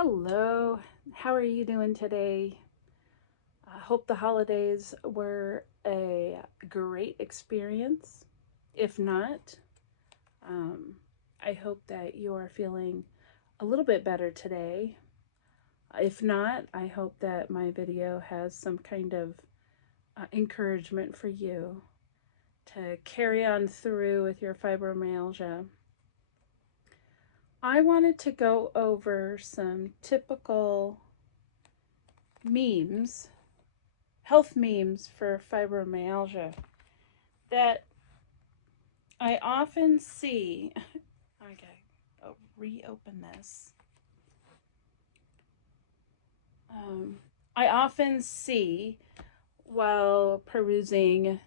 Hello, how are you doing today? I hope the holidays were a great experience. If not, um, I hope that you are feeling a little bit better today. If not, I hope that my video has some kind of encouragement for you to carry on through with your fibromyalgia. I wanted to go over some typical memes, health memes for fibromyalgia that I often see. Okay, I'll reopen this. Um, I often see while perusing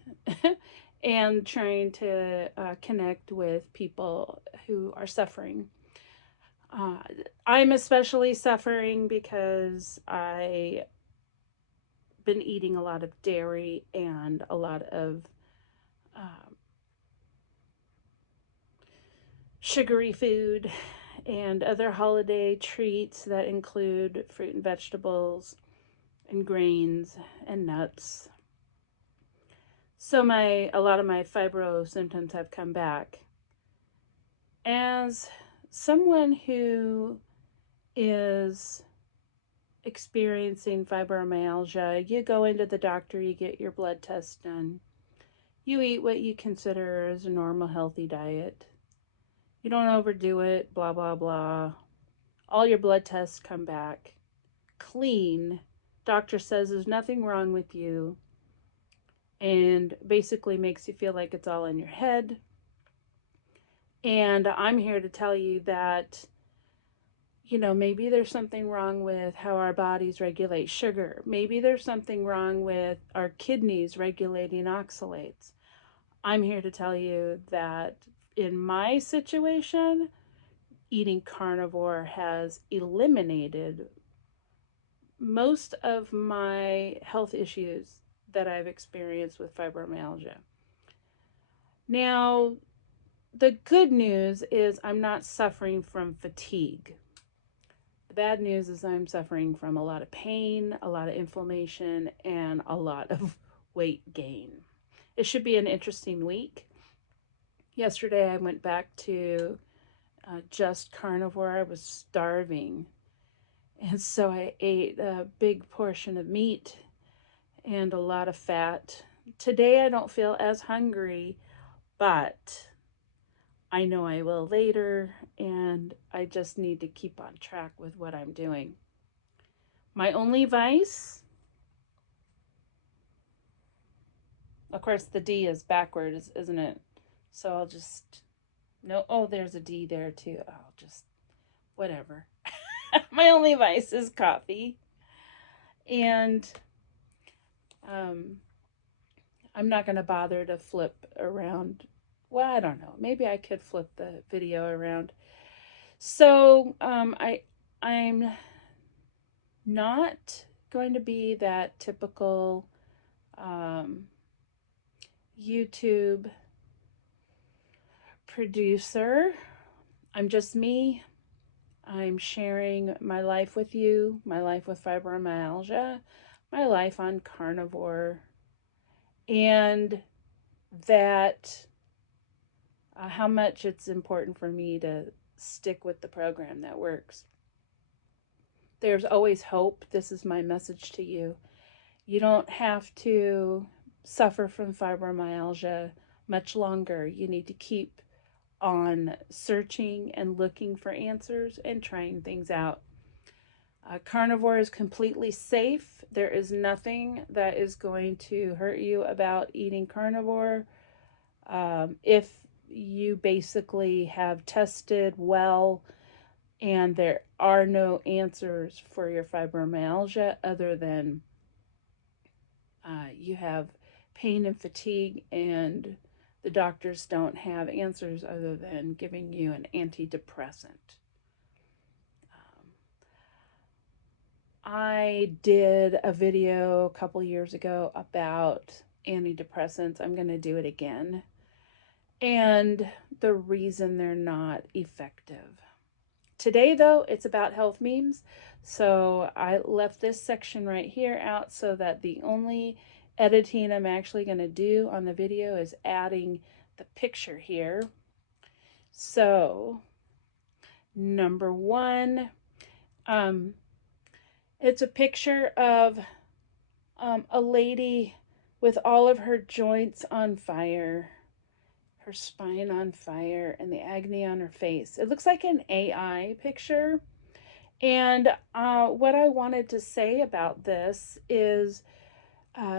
and trying to connect with people who are suffering. Uh, I'm especially suffering because I've been eating a lot of dairy and a lot of um, sugary food and other holiday treats that include fruit and vegetables and grains and nuts. So a lot of my fibro symptoms have come back. As someone who is experiencing fibromyalgia, you go into the doctor, you get your blood test done. You eat what you consider as a normal healthy diet. You don't overdo it, blah, blah, blah. All your blood tests come back clean. Doctor says there's nothing wrong with you and basically makes you feel like it's all in your head. And I'm here to tell you that, maybe there's something wrong with how our bodies regulate sugar. Maybe there's something wrong with our kidneys regulating oxalates. I'm here to tell you that in my situation, eating carnivore has eliminated most of my health issues that I've experienced with fibromyalgia. Now, the good news is I'm not suffering from fatigue. The bad news is I'm suffering from a lot of pain, a lot of inflammation, and a lot of weight gain. It should be an interesting week. Yesterday, I went back to just carnivore. I was starving. And so I ate a big portion of meat and a lot of fat. Today, I don't feel as hungry, but I know I will later, and I just need to keep on track with what I'm doing. My only vice, of course, the D is backwards, isn't it? So I'll just, no, oh, there's a D there too. I'll just, whatever. My only vice is coffee. And I'm not going to bother to flip around. Well, I don't know. Maybe I could flip the video around. So I'm not going to be that typical YouTube producer. I'm just me. I'm sharing my life with you, my life with fibromyalgia, my life on carnivore, and that how much it's important for me to stick with the program that works. There's always hope. This is my message to you. You don't have to suffer from fibromyalgia much longer. You need to keep on searching and looking for answers and trying things out. Carnivore is completely safe. There is nothing that is going to hurt you about eating carnivore. If you basically have tested well and there are no answers for your fibromyalgia other than you have pain and fatigue, and the doctors don't have answers other than giving you an antidepressant. I did a video a couple years ago about antidepressants. I'm going to do it again. And the reason they're not effective. Today, though, it's about health memes. So I left this section right here out so that the only editing I'm actually going to do on the video is adding the picture here. So, number one, it's a picture of a lady with all of her joints on fire, her spine on fire, and the agony on her face. It looks like an AI picture. And what I wanted to say about this is,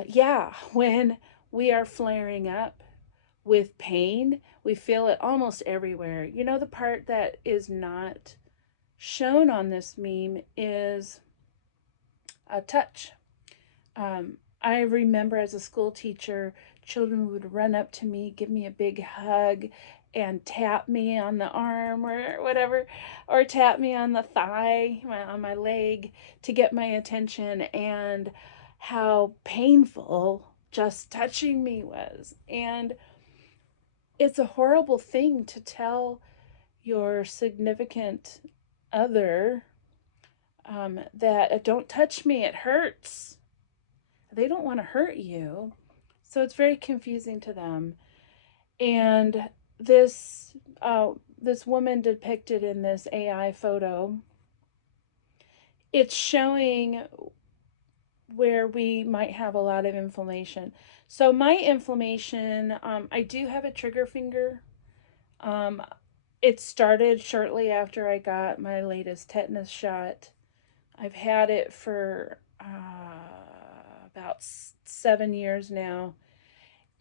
yeah, when we are flaring up with pain, we feel it almost everywhere. You know, the part that is not shown on this meme is a touch. I remember as a school teacher, children would run up to me, give me a big hug, and tap me on the arm or whatever, or tap me on the thigh, on my leg to get my attention, and how painful just touching me was. And it's a horrible thing to tell your significant other that don't touch me, it hurts. They don't want to hurt you. So it's very confusing to them. And this woman depicted in this AI photo, it's showing where we might have a lot of inflammation. So my inflammation, I do have a trigger finger. It started shortly after I got my latest tetanus shot. I've had it for about 7 years now.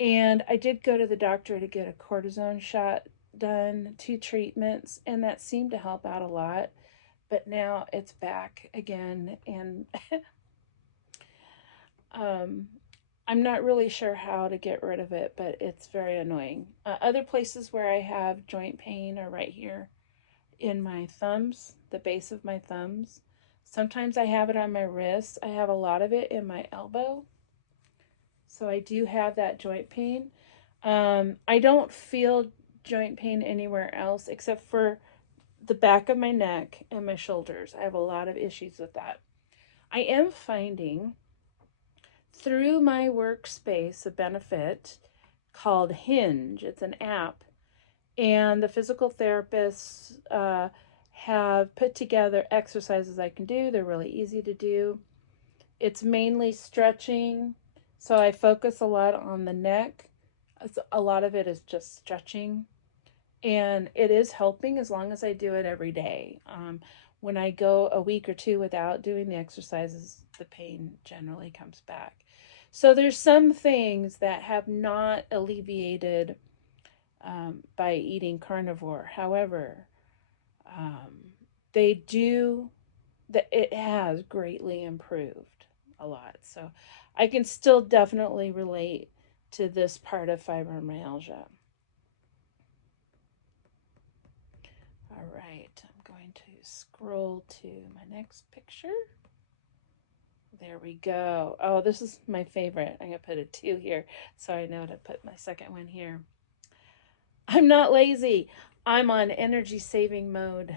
And I did go to the doctor to get a cortisone shot done, 2 treatments, and that seemed to help out a lot. But now it's back again, and I'm not really sure how to get rid of it, but it's very annoying. Other places where I have joint pain are right here in my thumbs, the base of my thumbs. Sometimes I have it on my wrist. I have a lot of it in my elbow. So I do have that joint pain. I don't feel joint pain anywhere else except for the back of my neck and my shoulders. I have a lot of issues with that. I am finding through my workspace a benefit called Hinge. It's an app, and the physical therapists have put together exercises I can do. They're really easy to do. It's mainly stretching, so I focus a lot on the neck. A lot of it is just stretching, and it is helping as long as I do it every day. When I go a week or 2 without doing the exercises, the pain generally comes back. So there's some things that have not alleviated by eating carnivore. However, it has greatly improved a lot. So I can still definitely relate to this part of fibromyalgia. All right, I'm going to scroll to my next picture. There we go. Oh, this is my favorite. I'm going to put a 2 here so I know to put my second one here. I'm not lazy. I'm on energy saving mode.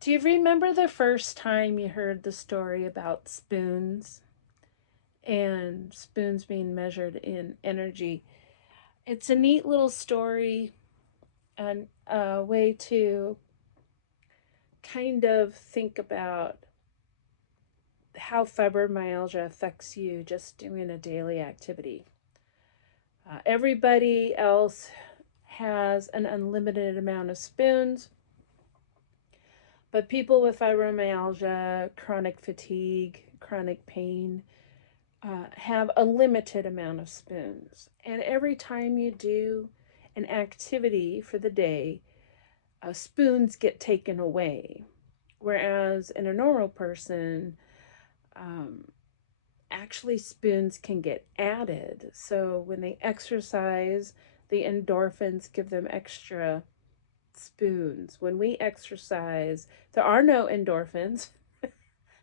Do you remember the first time you heard the story about spoons and spoons being measured in energy? It's a neat little story and a way to kind of think about how fibromyalgia affects you just doing a daily activity. Everybody else has an unlimited amount of spoons, but people with fibromyalgia, chronic fatigue, chronic pain, have a limited amount of spoons. And every time you do an activity for the day, spoons get taken away. Whereas in a normal person, actually spoons can get added. So when they exercise, the endorphins give them extra spoons. When we exercise, there are no endorphins,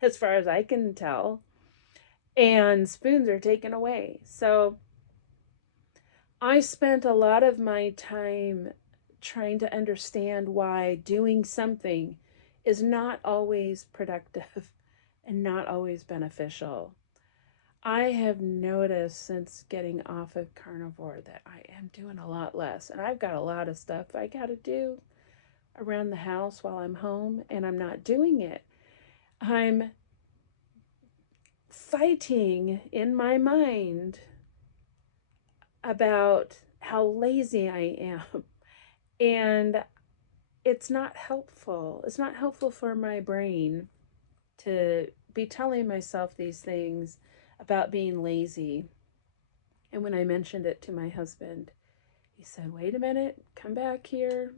as far as I can tell, and spoons are taken away. So I spent a lot of my time trying to understand why doing something is not always productive and not always beneficial. I have noticed since getting off of carnivore that I am doing a lot less, and I've got a lot of stuff I got to do around the house while I'm home, and I'm not doing it. I'm fighting in my mind about how lazy I am, and it's not helpful. It's not helpful for my brain to be telling myself these things about being lazy. And when I mentioned it to my husband, he said, wait a minute, come back here.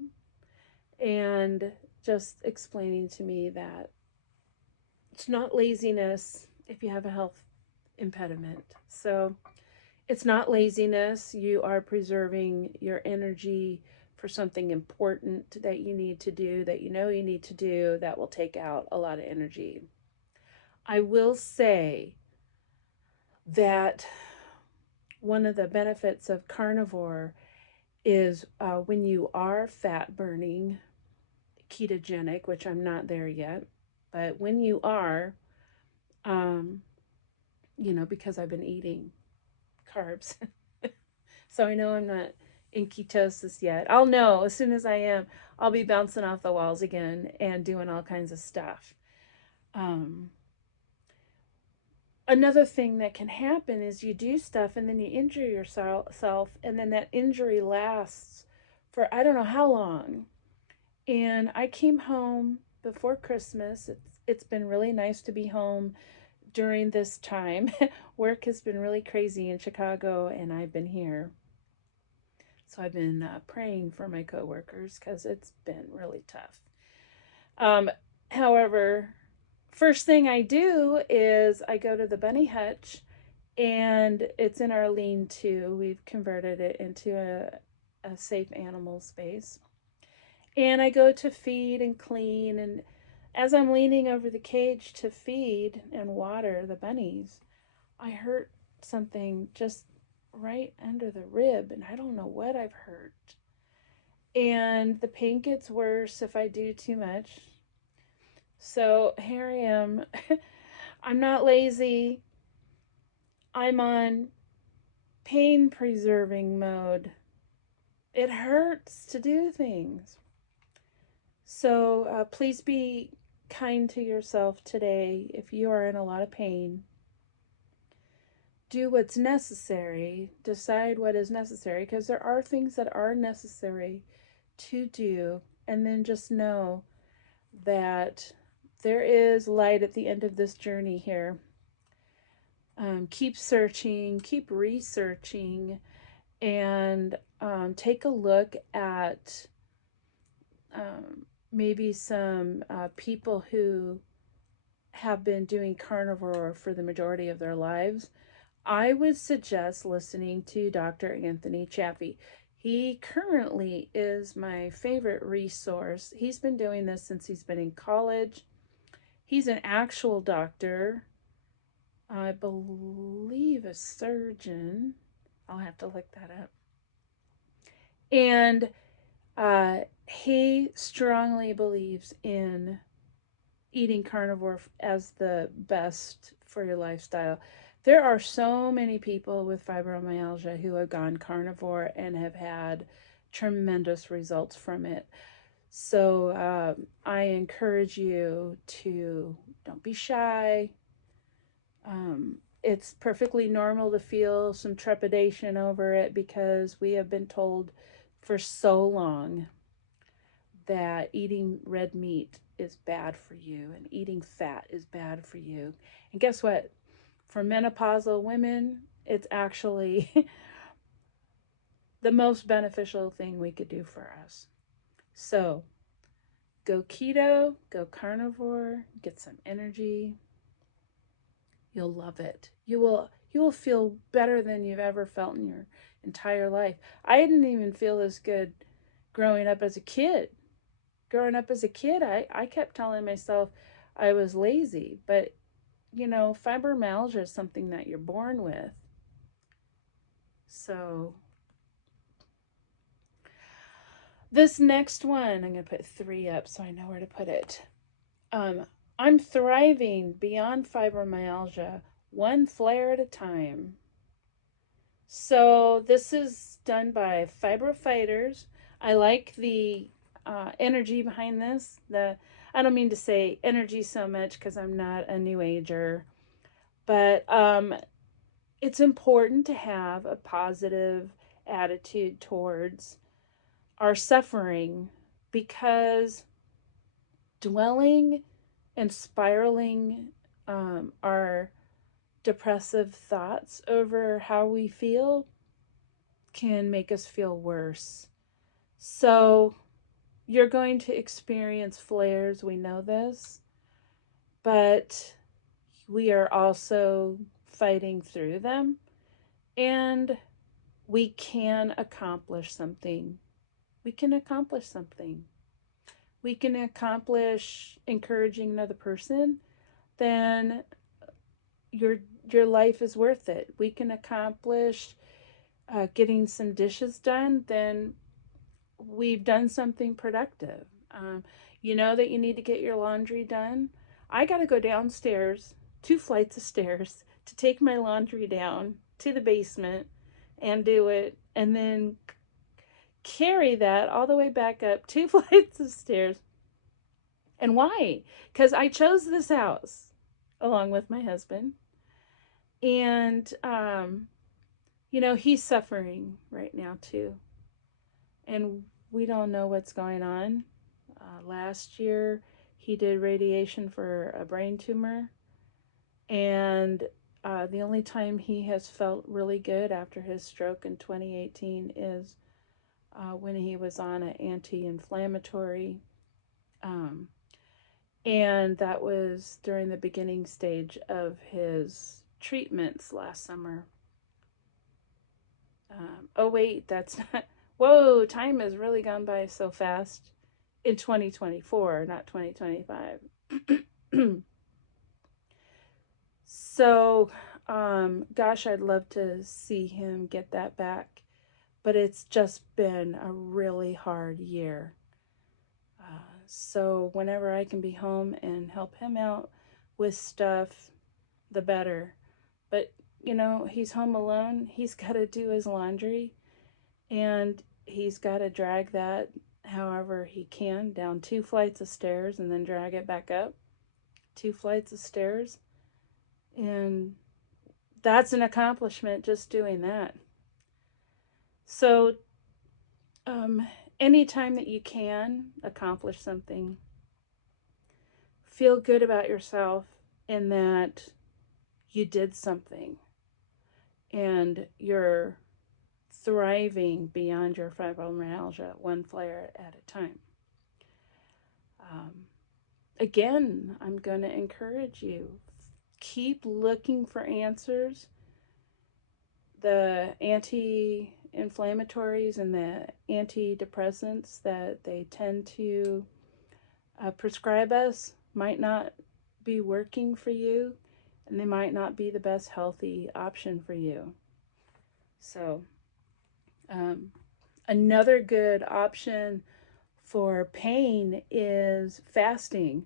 And just explaining to me that it's not laziness if you have a health impediment. So it's not laziness. You are preserving your energy for something important that you need to do, that you know you need to do, that will take out a lot of energy. I will say that one of the benefits of carnivore is when you are fat burning, ketogenic, which I'm not there yet, but when you are, because I've been eating carbs, so I know I'm not in ketosis yet. I'll know as soon as I am. I'll be bouncing off the walls again and doing all kinds of stuff. Another thing that can happen is you do stuff and then you injure yourself, and then that injury lasts for I don't know how long. And I came home before Christmas. It's been really nice to be home during this time. Work has been really crazy in Chicago, and I've been here. So I've been praying for my coworkers because it's been really tough. However, first thing I do is I go to the bunny hutch, and it's in our lean-to. We've converted it into a safe animal space. And I go to feed and clean, and as I'm leaning over the cage to feed and water the bunnies, I hurt something just right under the rib, and I don't know what I've hurt. And the pain gets worse if I do too much. So here I am. I'm not lazy. I'm on pain preserving mode. It hurts to do things. So please be kind to yourself today. If you are in a lot of pain, do what's necessary. Decide what is necessary, because there are things that are necessary to do. And then just know that there is light at the end of this journey here. Keep searching, keep researching, and take a look at maybe some people who have been doing carnivore for the majority of their lives. I would suggest listening to Dr. Anthony Chaffee. He currently is my favorite resource. He's been doing this since he's been in college. He's an actual doctor, I believe a surgeon. I'll have to look that up. And he strongly believes in eating carnivore as the best for your lifestyle. There are so many people with fibromyalgia who have gone carnivore and have had tremendous results from it. So I encourage you to don't be shy. It's perfectly normal to feel some trepidation over it, because we have been told for so long that eating red meat is bad for you and eating fat is bad for you. And guess what? For menopausal women, it's actually the most beneficial thing we could do for us. So go keto, go carnivore, get some energy. You'll love it. You will feel better than you've ever felt in your entire life. I didn't even feel this good growing up as a kid. I kept telling myself I was lazy, but fibromyalgia is something that you're born with. So This next one, I'm going to put 3 up so I know where to put it. I'm thriving beyond fibromyalgia, one flare at a time. So this is done by Fibro Fighters. I like the energy behind this. I don't mean to say energy so much because I'm not a new ager, but it's important to have a positive attitude towards our suffering, because dwelling and spiraling our depressive thoughts over how we feel can make us feel worse. So you're going to experience flares, we know this, but we are also fighting through them, and we can accomplish something. We can accomplish something. We can accomplish encouraging another person, then your your life is worth it. We can accomplish getting some dishes done, then we've done something productive. You know that you need to get your laundry done. I got to go downstairs, 2 flights of stairs, to take my laundry down to the basement and do it, and then carry that all the way back up 2 flights of stairs. And why? Because I chose this house along with my husband. And, he's suffering right now too. And we don't know what's going on. Last year, he did radiation for a brain tumor. And the only time he has felt really good after his stroke in 2018 is when he was on an anti-inflammatory. And that was during the beginning stage of his treatments last summer. Oh, wait, that's not. Whoa, time has really gone by so fast in 2024, not 2025. So, gosh, I'd love to see him get that back, but it's just been a really hard year. So whenever I can be home and help him out with stuff, the better. But, he's home alone. He's got to do his laundry, and he's got to drag that however he can down 2 flights of stairs and then drag it back up 2 flights of stairs. And that's an accomplishment just doing that. So, anytime that you can accomplish something, feel good about yourself in that you did something and you're thriving beyond your fibromyalgia, one flare at a time. Again, I'm going to encourage you, keep looking for answers. The anti-inflammatories and the antidepressants that they tend to prescribe us might not be working for you, and they might not be the best healthy option for you. So, another good option for pain is fasting.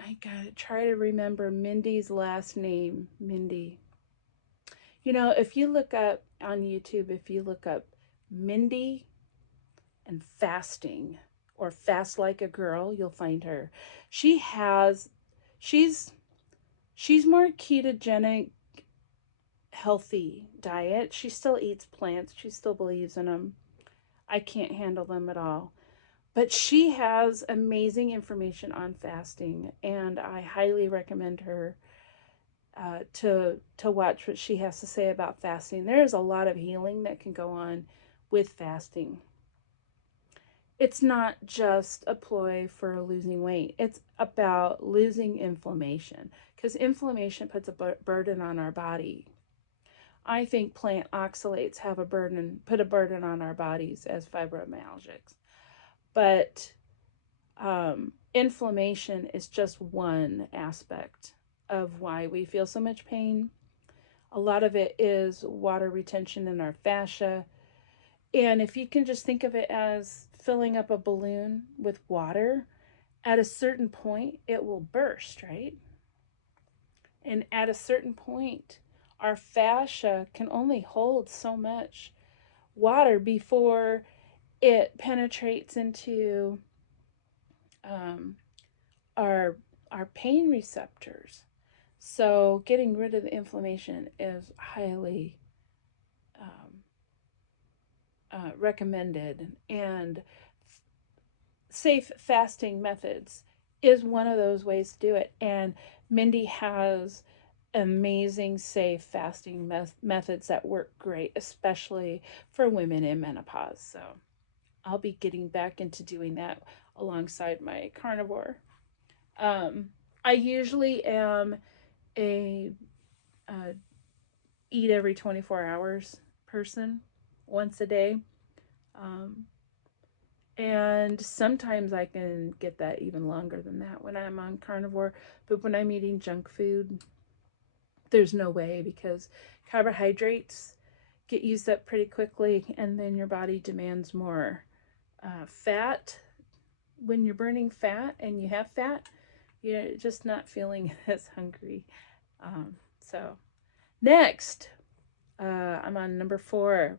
I gotta try to remember Mindy's last name. Mindy. If you look up on YouTube, if you look up Mindy and fasting or fast like a girl, you'll find her. She's more ketogenic, healthy diet. She still eats plants. She still believes in them. I can't handle them at all. But she has amazing information on fasting, and I highly recommend her to watch what she has to say about fasting. There's a lot of healing that can go on with fasting. It's not just a ploy for losing weight. It's about losing inflammation, because inflammation puts a burden on our body. I think plant oxalates put a burden on our bodies as fibromyalgics. But inflammation is just one aspect of why we feel so much pain. A lot of it is water retention in our fascia. And if you can just think of it as filling up a balloon with water, at a certain point, it will burst, right? And at a certain point, our fascia can only hold so much water before it penetrates into um, our pain receptors. So getting rid of the inflammation is highly recommended, and safe fasting methods is one of those ways to do it. And Mindy has amazing safe fasting methods that work great, especially for women in menopause. So I'll be getting back into doing that alongside my carnivore. I usually am a eat every 24 hours person, once a day. Um, and sometimes I can get that even longer than that when I'm on carnivore. But when I'm eating junk food, there's no way, because carbohydrates get used up pretty quickly, and then your body demands more fat. When you're burning fat and you have fat, you're just not feeling as hungry. So next, I'm on number 4.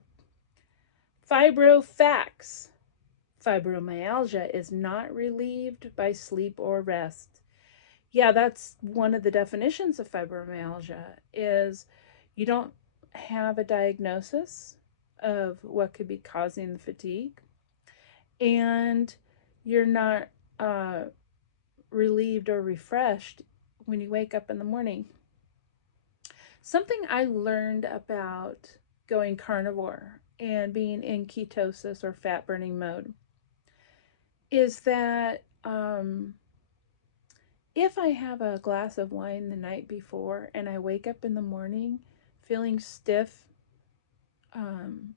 Fibro facts. Fibromyalgia is not relieved by sleep or rest. Yeah, that's one of the definitions of fibromyalgia, is you don't have a diagnosis of what could be causing the fatigue, and you're not relieved or refreshed when you wake up in the morning. Something I learned about going carnivore and being in ketosis or fat burning mode is that if I have a glass of wine the night before and I wake up in the morning feeling stiff,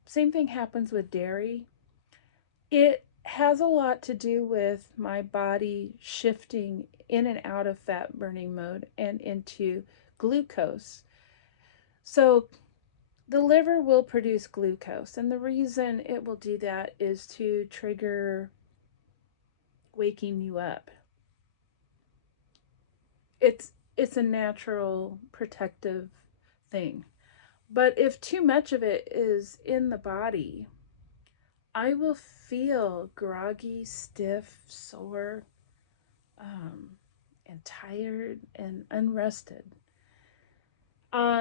same thing happens with dairy. It has a lot to do with my body shifting in and out of fat burning mode and into glucose. So the liver will produce glucose, and the reason it will do that is to trigger waking you up. It's a natural protective thing. But if too much of it is in the body, I will feel groggy, stiff, sore, and tired and unrested.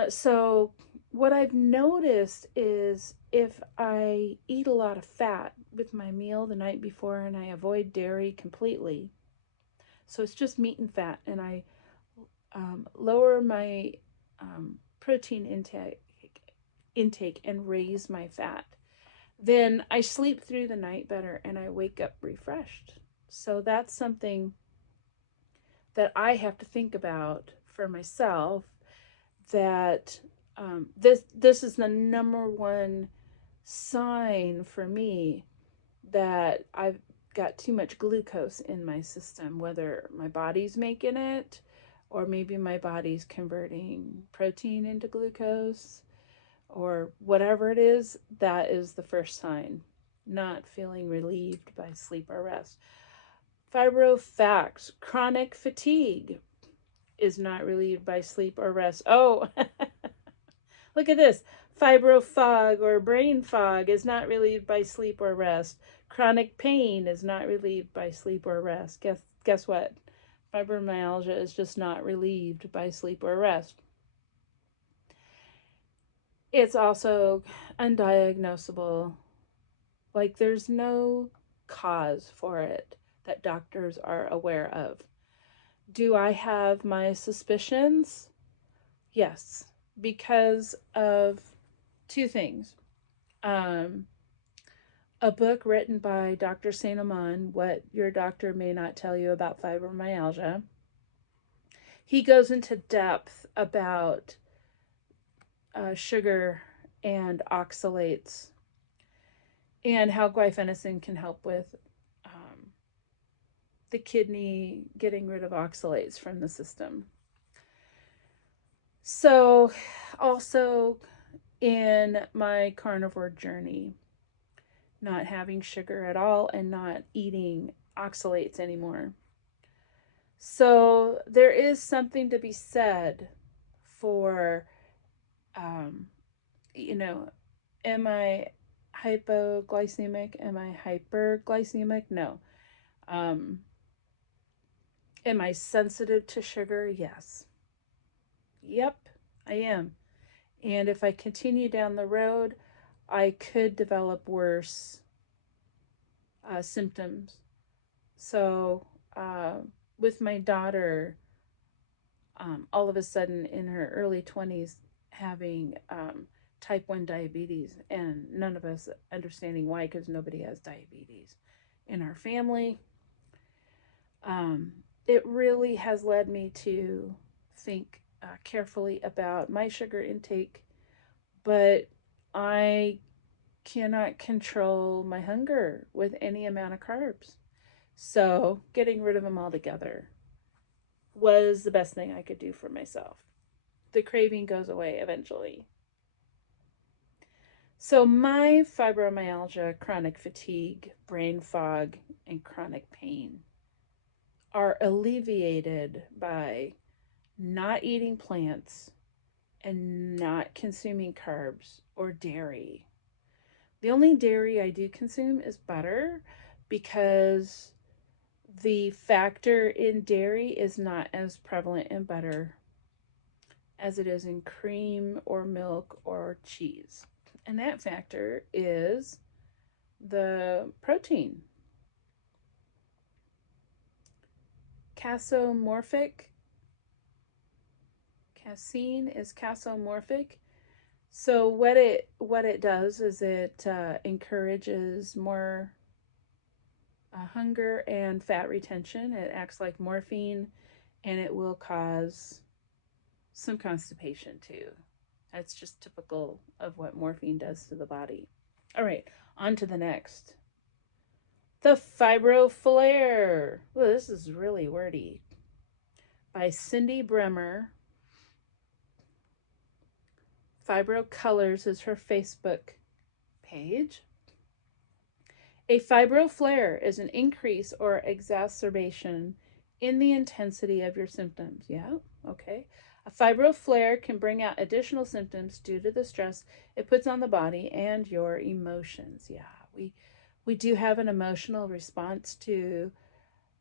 So what I've noticed is if I eat a lot of fat with my meal the night before and I avoid dairy completely, so it's just meat and fat, and I lower my protein intake and raise my fat, then I sleep through the night better and I wake up refreshed. So that's something that I have to think about for myself, that this is the number one sign for me that I've got too much glucose in my system, whether my body's making it or maybe my body's converting protein into glucose or whatever it is. That is the first sign, not feeling relieved by sleep or rest. Fibro facts: chronic fatigue is not relieved by sleep or rest. Oh, look at this. Fibro fog or brain fog is not relieved by sleep or rest. Chronic pain is not relieved by sleep or rest. Guess what? Fibromyalgia is just not relieved by sleep or rest. It's also undiagnosable. Like, there's no cause for it that doctors are aware of. Do I have my suspicions? Yes, because of two things. A book written by Dr. Saint Amand, What Your Doctor May Not Tell You About Fibromyalgia. He goes into depth about sugar and oxalates and how guaifenesin can help with the kidney getting rid of oxalates from the system. So, also in my carnivore journey, not having sugar at all and not eating oxalates anymore. So, there is something to be said for, um, you know, am I hypoglycemic? Am I hyperglycemic? No. Um, am I sensitive to sugar? Yes. Yep, I am. And if I continue down the road, I could develop worse symptoms. So, uh, with my daughter, all of a sudden in her early 20s, having type 1 diabetes, and none of us understanding why, because nobody has diabetes in our family, um, it really has led me to think carefully about my sugar intake, but I cannot control my hunger with any amount of carbs. So getting rid of them altogether was the best thing I could do for myself. The craving goes away eventually. So my fibromyalgia, chronic fatigue, brain fog, and chronic pain are alleviated by not eating plants and not consuming carbs or dairy. The only dairy I do consume is butter, because the factor in dairy is not as prevalent in butter as it is in cream or milk or cheese. And that factor is the protein. Casomorphic. Casein is casomorphic. So what it does is it encourages more hunger and fat retention. It acts like morphine, and it will cause some constipation too. That's just typical of what morphine does to the body. All right, on to the next. The Fibro Flare. Well, this is really wordy. By Cindy Bremer. Fibro Colors is her Facebook page. A fibro flare is an increase or exacerbation in the intensity of your symptoms. Yeah, okay. A fibro flare can bring out additional symptoms due to the stress it puts on the body and your emotions. Yeah, we do have an emotional response to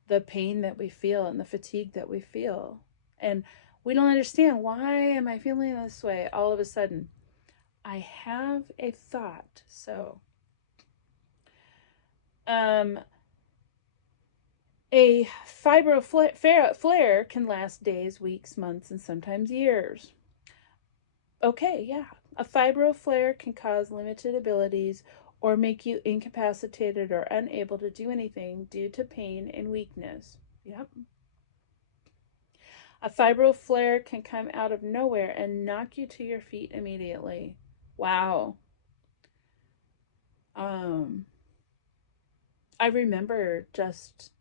the pain that we feel and the fatigue that we feel. And we don't understand, why am I feeling this way all of a sudden? I have a thought. So, a fibro flare can last days, weeks, months, and sometimes years. Okay, yeah. A fibro flare can cause limited abilities or make you incapacitated or unable to do anything due to pain and weakness. Yep. A fibro flare can come out of nowhere and knock you to your feet immediately. Wow. Um, I remember just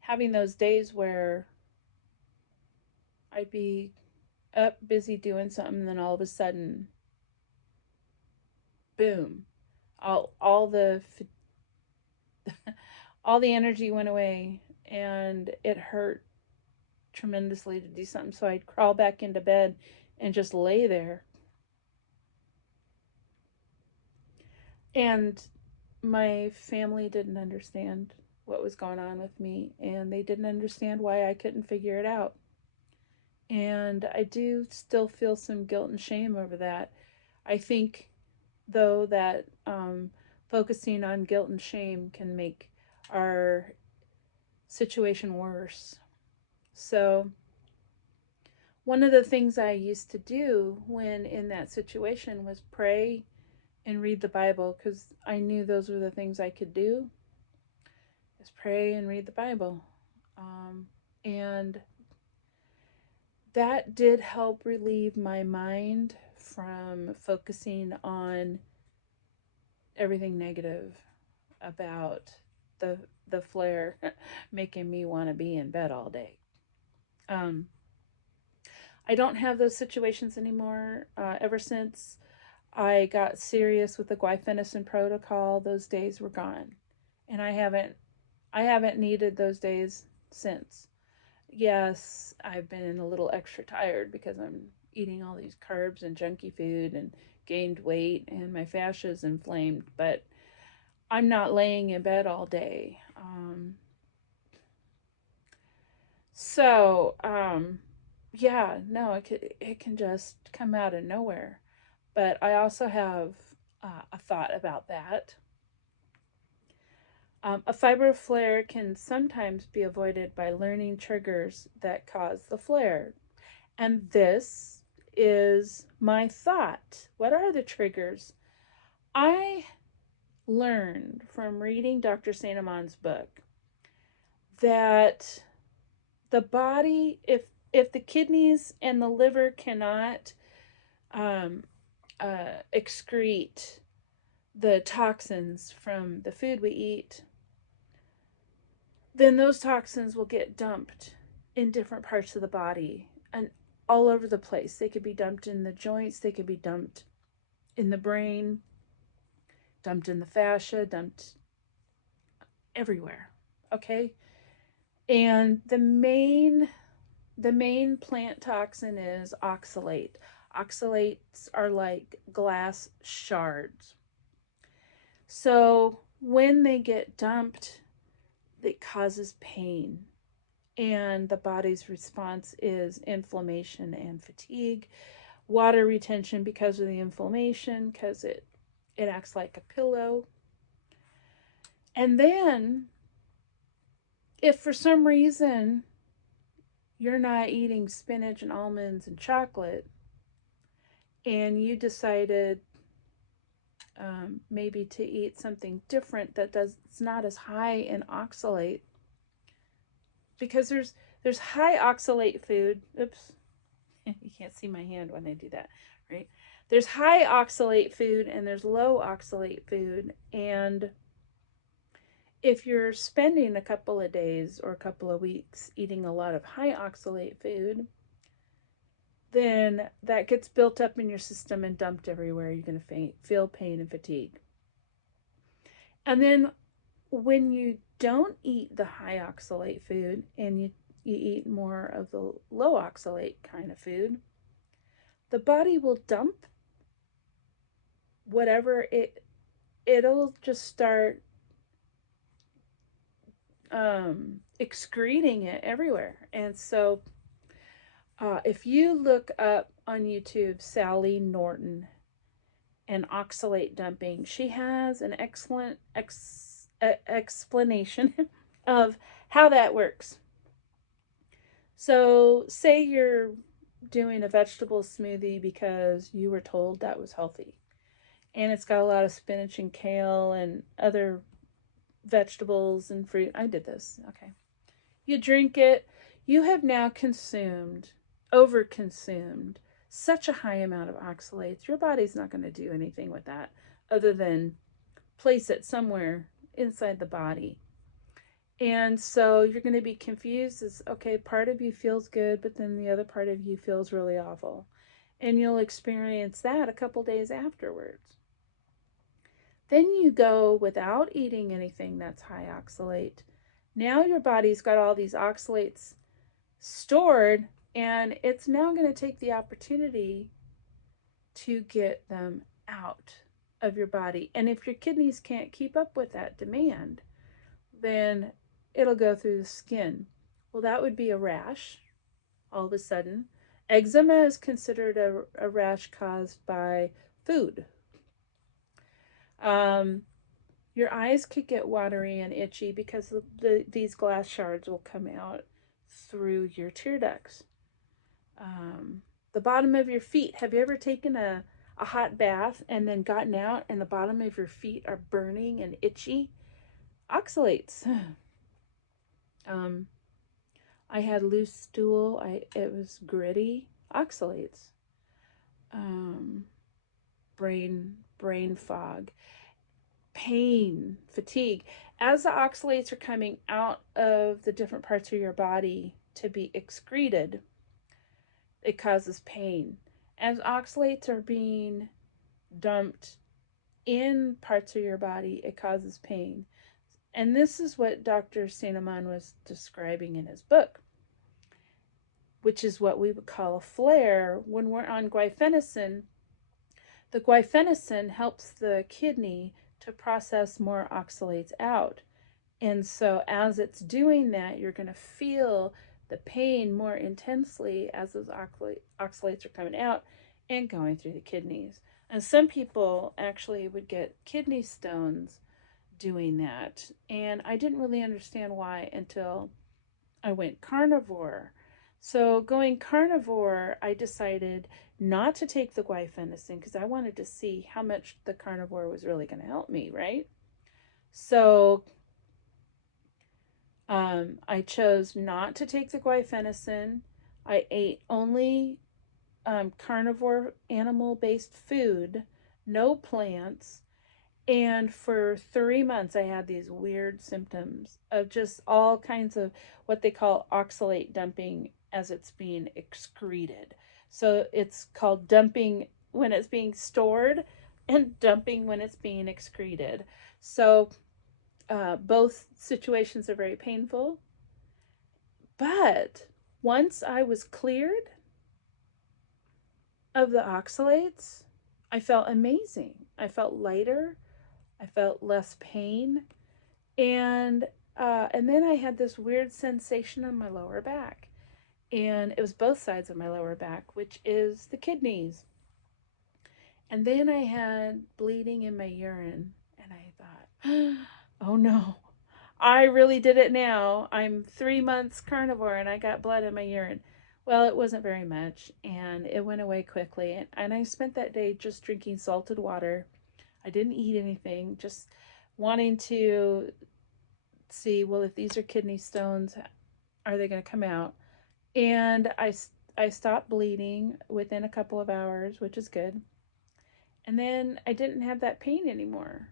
having those days where I'd be up busy doing something, and then all of a sudden, boom, all the all the energy went away, and it hurt tremendously to do something. So I'd crawl back into bed and just lay there. And my family didn't understand what was going on with me, and they didn't understand why I couldn't figure it out. And I do still feel some guilt and shame over that. I think, though, that focusing on guilt and shame can make our situation worse. So, one of the things I used to do when in that situation was pray and read the Bible, because I knew those were the things I could do, is pray and read the Bible. And that did help relieve my mind from focusing on everything negative about the flare making me want to be in bed all day. Um, I don't have those situations anymore. Ever since I got serious with the glyphenicin protocol, those days were gone, and I haven't needed those days since. Yes, I've been a little extra tired because I'm eating all these carbs and junky food and gained weight and my fascia is inflamed, but I'm not laying in bed all day. Yeah, no, it can just come out of nowhere. But I also have a thought about that. A fibro flare can sometimes be avoided by learning triggers that cause the flare. And this is my thought. What are the triggers? I learned from reading Dr. Saint Amand's book that the body, if the kidneys and the liver cannot um, excrete the toxins from the food we eat, then those toxins will get dumped in different parts of the body and all over the place. They could be dumped in the joints, they could be dumped in the brain, dumped in the fascia, dumped everywhere. Okay? And the main plant toxin is oxalate. Oxalates are like glass shards. So when they get dumped, it causes pain. And the body's response is inflammation and fatigue, water retention because of the inflammation, because it acts like a pillow. And then, if for some reason you're not eating spinach and almonds and chocolate, and you decided maybe to eat something different it's not as high in oxalate, because there's high oxalate food. Oops, you can't see my hand when I do that, right? There's high oxalate food and there's low oxalate food, and if you're spending a couple of days or a couple of weeks eating a lot of high oxalate food, then that gets built up in your system and dumped everywhere. You're going to feel pain and fatigue. And then when you don't eat the high oxalate food and you eat more of the low oxalate kind of food, the body will dump whatever it'll just start excreting it everywhere. And so if you look up on YouTube Sally Norton and oxalate dumping, she has an excellent explanation of how that works. So say you're doing a vegetable smoothie because you were told that was healthy, and it's got a lot of spinach and kale and other vegetables and fruit. I did this. Okay. You drink it. You have now overconsumed such a high amount of oxalates. Your body's not going to do anything with that other than place it somewhere inside the body. And so you're going to be confused as, okay, part of you feels good, but then the other part of you feels really awful. And you'll experience that a couple days afterwards. Then you go without eating anything that's high oxalate. Now your body's got all these oxalates stored, and it's now going to take the opportunity to get them out of your body. And if your kidneys can't keep up with that demand, then it'll go through the skin. Well, that would be a rash all of a sudden. Eczema is considered a rash caused by food. Your eyes could get watery and itchy because these glass shards will come out through your tear ducts. The bottom of your feet. Have you ever taken a hot bath and then gotten out and the bottom of your feet are burning and itchy? Oxalates. I had loose stool. It was gritty. Oxalates. Brain fog, pain, fatigue. As the oxalates are coming out of the different parts of your body to be excreted, it causes pain. As oxalates are being dumped in parts of your body, it causes pain. And this is what Dr. Saneman was describing in his book, which is what we would call a flare. When we're on guaifenesin, the guaifenesin helps the kidney to process more oxalates out. And so as it's doing that, you're going to feel the pain more intensely as those oxalates are coming out and going through the kidneys. And some people actually would get kidney stones doing that. And I didn't really understand why until I went carnivore. So going carnivore, I decided not to take the guaifenesin because I wanted to see how much the carnivore was really going to help me, right? So I chose not to take the guaifenesin. I ate only carnivore animal-based food, no plants. And for 3 months, I had these weird symptoms of just all kinds of what they call oxalate dumping as it's being excreted. So it's called dumping when it's being stored and dumping when it's being excreted. So both situations are very painful. But once I was cleared of the oxalates, I felt amazing. I felt lighter. I felt less pain. And then I had this weird sensation on my lower back. And it was both sides of my lower back, which is the kidneys. And then I had bleeding in my urine. And I thought, oh no, I really did it now. I'm 3 months carnivore and I got blood in my urine. Well, it wasn't very much and it went away quickly. And I spent that day just drinking salted water. I didn't eat anything, just wanting to see, well, if these are kidney stones, are they going to come out? And I stopped bleeding within a couple of hours, which is good. And then I didn't have that pain anymore.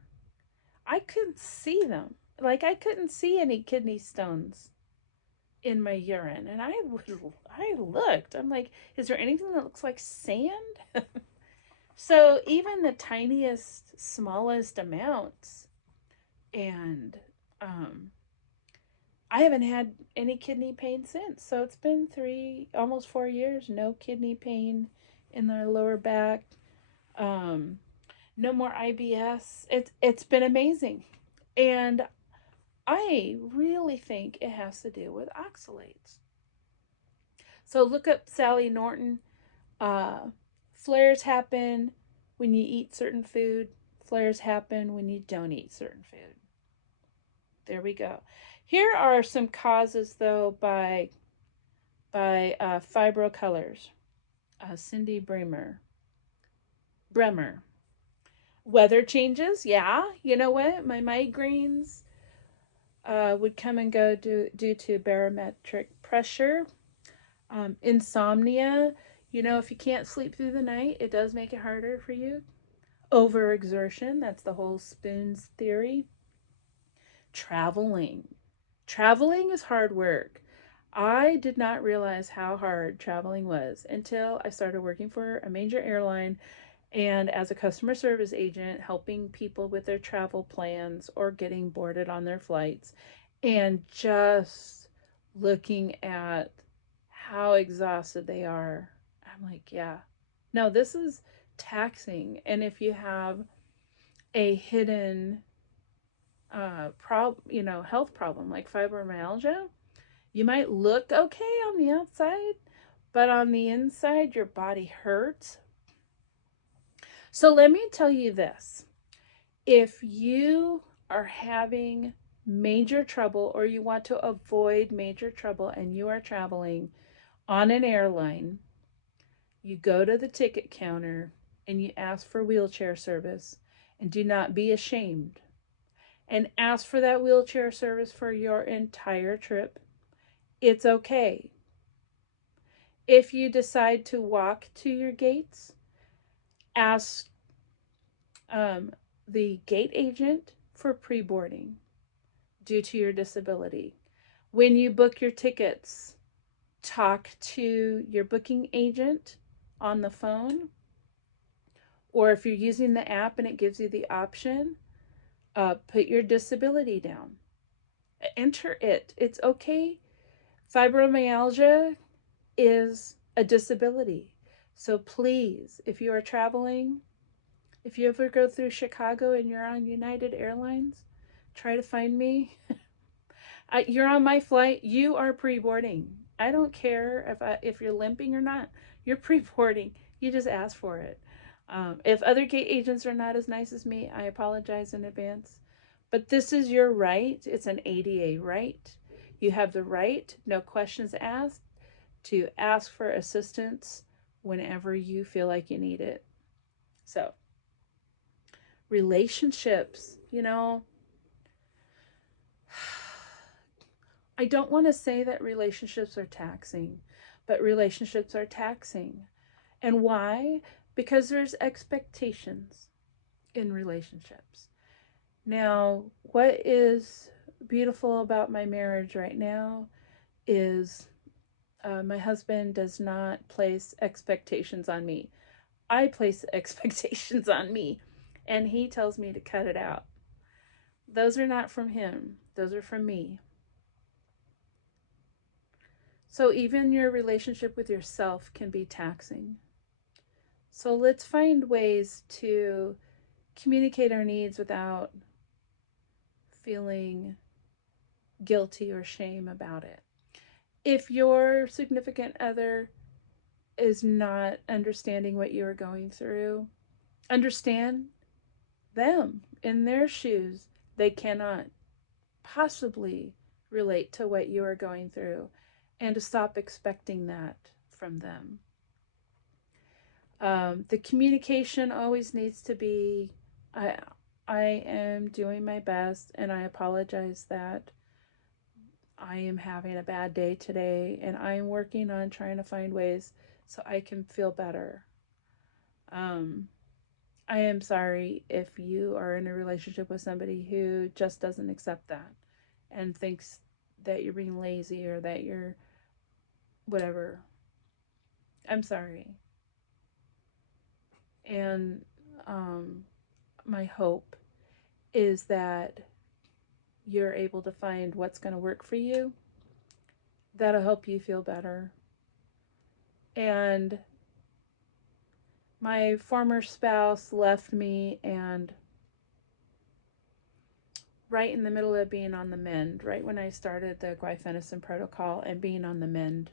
I couldn't see them. Like I couldn't see any kidney stones in my urine. And I looked. I'm like, is there anything that looks like sand? So even the tiniest, smallest amounts, and I haven't had any kidney pain since. So it's been almost 4 years, no kidney pain in the lower back, no more IBS. It's been amazing, and I really think it has to do with oxalates. So look up Sally Norton. Flares happen when you eat certain food. Flares happen when you don't eat certain food. There we go. Here are some causes, though, by Fibro Colors. Cindy Bremer. Weather changes, yeah. You know what? My migraines would come and go due to barometric pressure. Insomnia, if you can't sleep through the night, it does make it harder for you. Overexertion, that's the whole spoons theory. Traveling is hard work. I did not realize how hard traveling was until I started working for a major airline and as a customer service agent, helping people with their travel plans or getting boarded on their flights, and just looking at how exhausted they are. I'm like, yeah, no, this is taxing. And if you have a hidden health problem like fibromyalgia, you might look okay on the outside, but on the inside, your body hurts. So let me tell you this. If you are having major trouble or you want to avoid major trouble and you are traveling on an airline, you go to the ticket counter and you ask for wheelchair service, and do not be ashamed, and ask for that wheelchair service for your entire trip. It's okay. If you decide to walk to your gates, ask the gate agent for pre-boarding due to your disability. When you book your tickets talk to your booking agent on the phone, or if you're using the app and it gives you the option, put your disability down. Enter it. It's okay. Fibromyalgia is a disability. So please, if you are traveling, if you ever go through Chicago and you're on United Airlines, try to find me. You're on my flight. You are pre-boarding. I don't care if you're limping or not. You're pre-boarding. You just ask for it. If other gate agents are not as nice as me, I apologize in advance. But this is your right. It's an ADA right. You have the right, no questions asked, to ask for assistance whenever you feel like you need it. So, relationships, I don't want to say that relationships are taxing, but relationships are taxing. And why? Because there's expectations in relationships. Now, what is beautiful about my marriage right now is my husband does not place expectations on me. I place expectations on me, and he tells me to cut it out. Those are not from him, those are from me. So even your relationship with yourself can be taxing. So let's find ways to communicate our needs without feeling guilty or shame about it. If your significant other is not understanding what you are going through, understand them in their shoes. They cannot possibly relate to what you are going through, and to stop expecting that from them. The communication always needs to be, I am doing my best, and I apologize that I am having a bad day today, and I am working on trying to find ways so I can feel better. I am sorry if you are in a relationship with somebody who just doesn't accept that and thinks that you're being lazy or that you're whatever. I'm sorry. And my hope is that you're able to find what's going to work for you. That'll help you feel better. And my former spouse left me, and right in the middle of being on the mend, right when I started the guaifenesin protocol and being on the mend,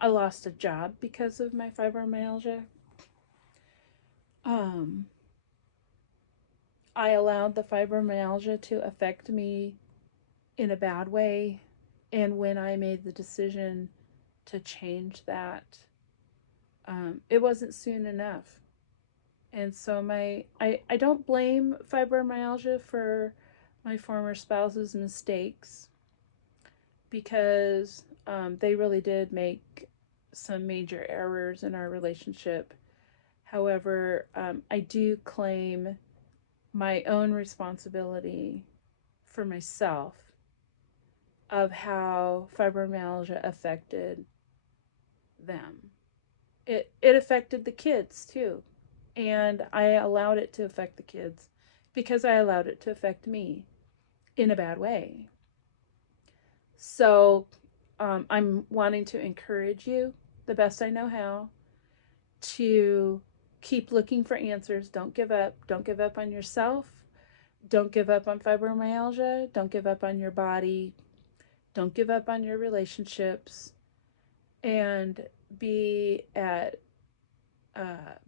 I lost a job because of my fibromyalgia. I allowed the fibromyalgia to affect me in a bad way, and when I made the decision to change that, it wasn't soon enough. And so I don't blame fibromyalgia for my former spouse's mistakes, because they really did make some major errors in our relationship. However, I do claim my own responsibility for myself of how fibromyalgia affected them. It affected the kids too. And I allowed it to affect the kids because I allowed it to affect me in a bad way. So I'm wanting to encourage you the best I know how to keep looking for answers. Don't give up. Don't give up on yourself. Don't give up on fibromyalgia. Don't give up on your body. Don't give up on your relationships. And be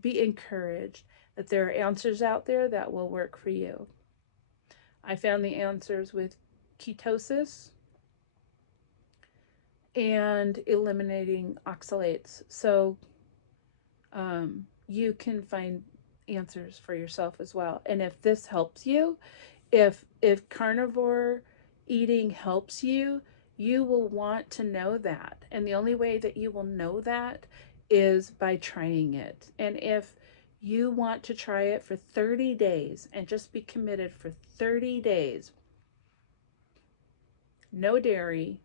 encouraged that there are answers out there that will work for you. I found the answers with ketosis and eliminating oxalates. So you can find answers for yourself as well. And if this helps you, if carnivore eating helps you, you will want to know that. And the only way that you will know that is by trying it. And if you want to try it for 30 days and just be committed for 30 days, no dairy,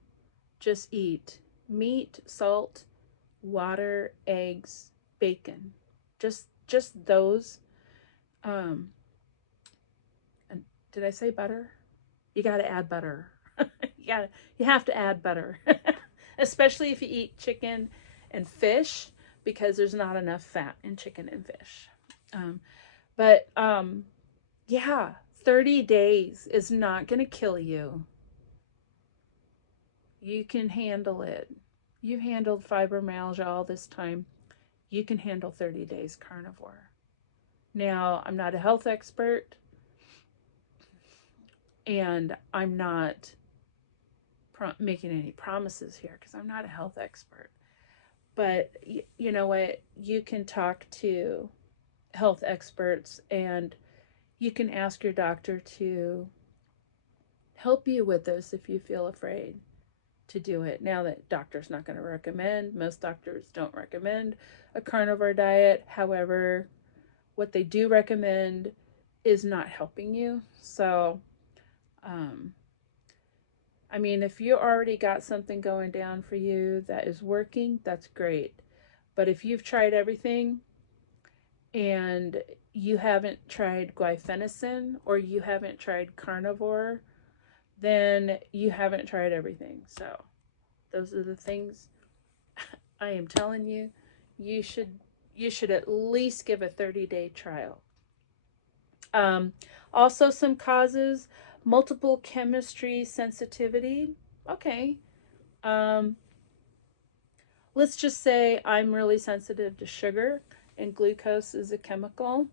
just eat meat, salt, water, eggs, bacon. Just those. Um, and did I say butter? You got to add butter. You have to add butter, especially if you eat chicken and fish, because there's not enough fat in chicken and fish. But yeah, 30 days is not going to kill you. You can handle it. You've handled fibromyalgia all this time. You can handle 30 days carnivore. Now, I'm not a health expert, and I'm not making any promises here because I'm not a health expert. But you know what? You can talk to health experts, and you can ask your doctor to help you with this if you feel afraid to do it. Now, that doctor's not going to recommend, most doctors don't recommend a carnivore diet. However, what they do recommend is not helping you. So, I mean, if you already got something going down for you that is working, that's great. But if you've tried everything and you haven't tried guaifenesin or you haven't tried carnivore, then you haven't tried everything. So those are the things I am telling you. You should at least give a 30-day trial. Also, some causes: multiple chemistry sensitivity. Okay. Let's just say I'm really sensitive to sugar, and glucose is a chemical.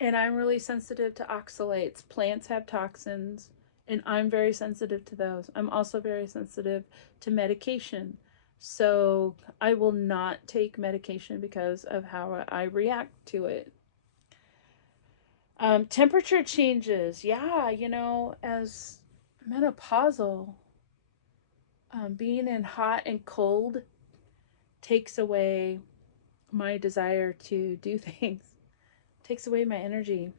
And I'm really sensitive to oxalates. Plants have toxins, and I'm very sensitive to those. I'm also very sensitive to medication. So I will not take medication because of how I react to it. Temperature changes. Yeah, as menopausal, being in hot and cold takes away my desire to do things, takes away my energy.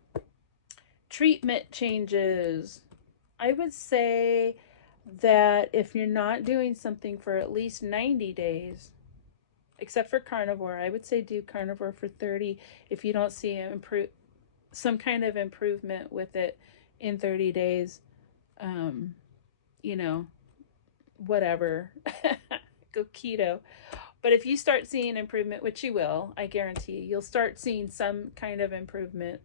Treatment changes. I would say that if you're not doing something for at least 90 days, except for carnivore, I would say do carnivore for 30 if you don't see some kind of improvement with it in 30 days. Whatever. Go keto. But if you start seeing improvement, which you will, I guarantee you'll start seeing some kind of improvement.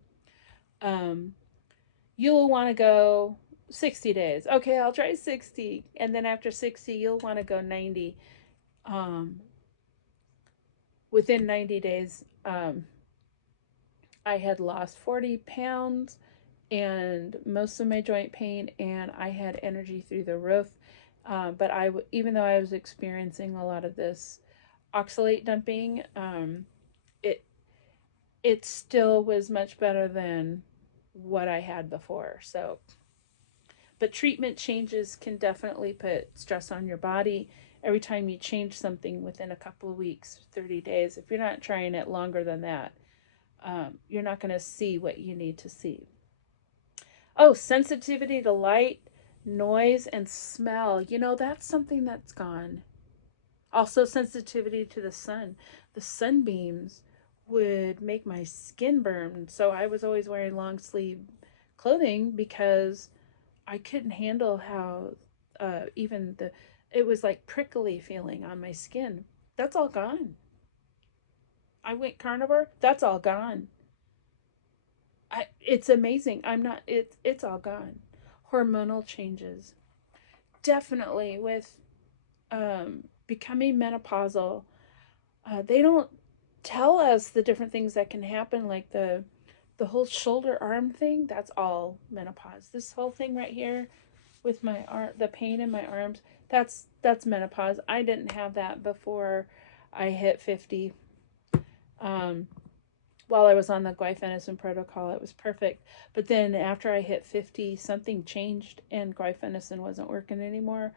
You'll want to go 60 days. Okay, I'll try 60. And then after 60, you'll want to go 90. Within 90 days, I had lost 40 pounds and most of my joint pain, and I had energy through the roof. But even though I was experiencing a lot of this oxalate dumping, it still was much better than what I had before. So, but treatment changes can definitely put stress on your body. Every time you change something within a couple of weeks, 30 days, if you're not trying it longer than that, you're not going to see what you need to see. Oh, sensitivity to light, noise, and smell. That's something that's gone. Also, sensitivity to the sun. The sunbeams would make my skin burn. So I was always wearing long sleeve clothing because I couldn't handle how it was like prickly feeling on my skin. That's all gone. I went carnivore. That's all gone. It's amazing. It's all gone. Hormonal changes. Definitely with becoming menopausal, they don't tell us the different things that can happen, like the whole shoulder arm thing. That's all menopause. This whole thing right here with my arm, the pain in my arms, that's menopause. I didn't have that before I hit 50. While I was on the guaifenesin protocol, it was perfect. But then after I hit 50, something changed and guaifenesin wasn't working anymore.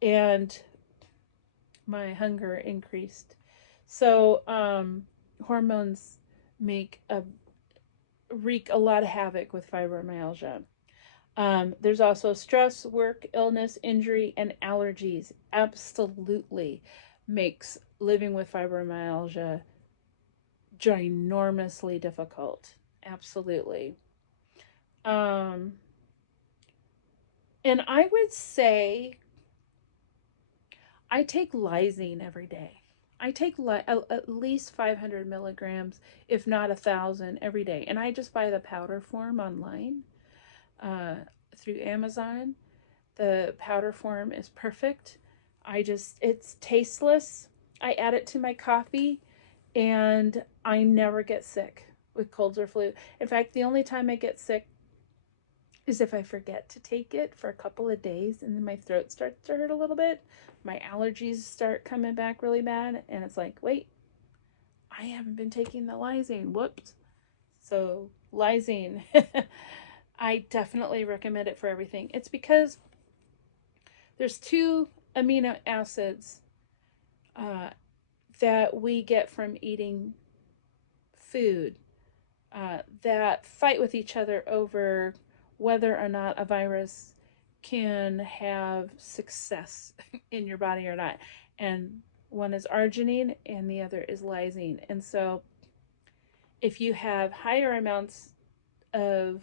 And my hunger increased. So hormones wreak a lot of havoc with fibromyalgia. There's also stress, work, illness, injury, and allergies. Absolutely makes living with fibromyalgia ginormously difficult. Absolutely. Um, and I would say I take lysine every day. I take at least 500 milligrams, if not 1,000, every day. And I just buy the powder form online uh, through Amazon. The powder form is perfect. It's tasteless. I add it to my coffee and I never get sick with colds or flu. In fact, the only time I get sick is if I forget to take it for a couple of days and then my throat starts to hurt a little bit. My allergies start coming back really bad, and it's like, wait, I haven't been taking the lysine. Whoops. So, lysine, I definitely recommend it for everything. It's because there's two amino acids uh, that we get from eating food that fight with each other over whether or not a virus can have success in your body or not. And one is arginine and the other is lysine. And so if you have higher amounts of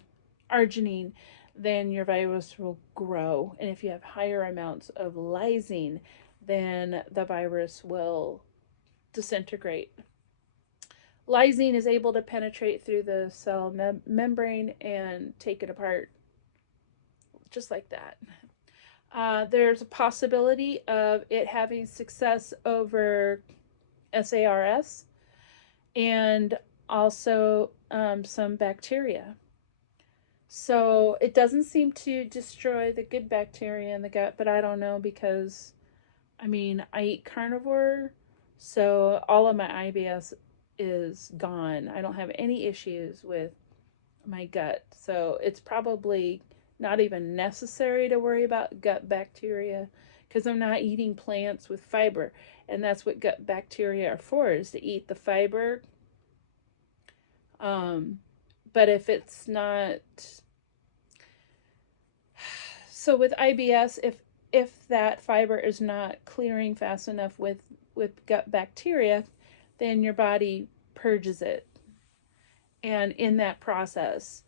arginine, then your virus will grow. And if you have higher amounts of lysine, then the virus will disintegrate. Lysine is able to penetrate through the cell membrane and take it apart just like that. There's a possibility of it having success over SARS and also some bacteria. So it doesn't seem to destroy the good bacteria in the gut, but I don't know because, I mean, I eat carnivore, so all of my IBS is gone. I don't have any issues with my gut. So it's probably not even necessary to worry about gut bacteria because I'm not eating plants with fiber. And that's what gut bacteria are for, is to eat the fiber. But if it's not, so with IBS, if that fiber is not clearing fast enough with gut bacteria, then your body purges it. And in that process,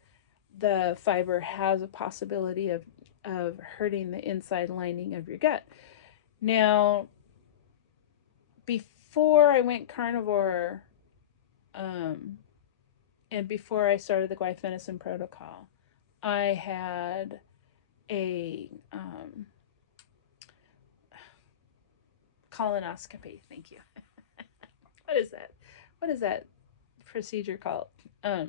the fiber has a possibility of hurting the inside lining of your gut. Now, before I went carnivore, and before I started the glyphenocin protocol, I had a colonoscopy. Thank you. What is that? What is that procedure called? I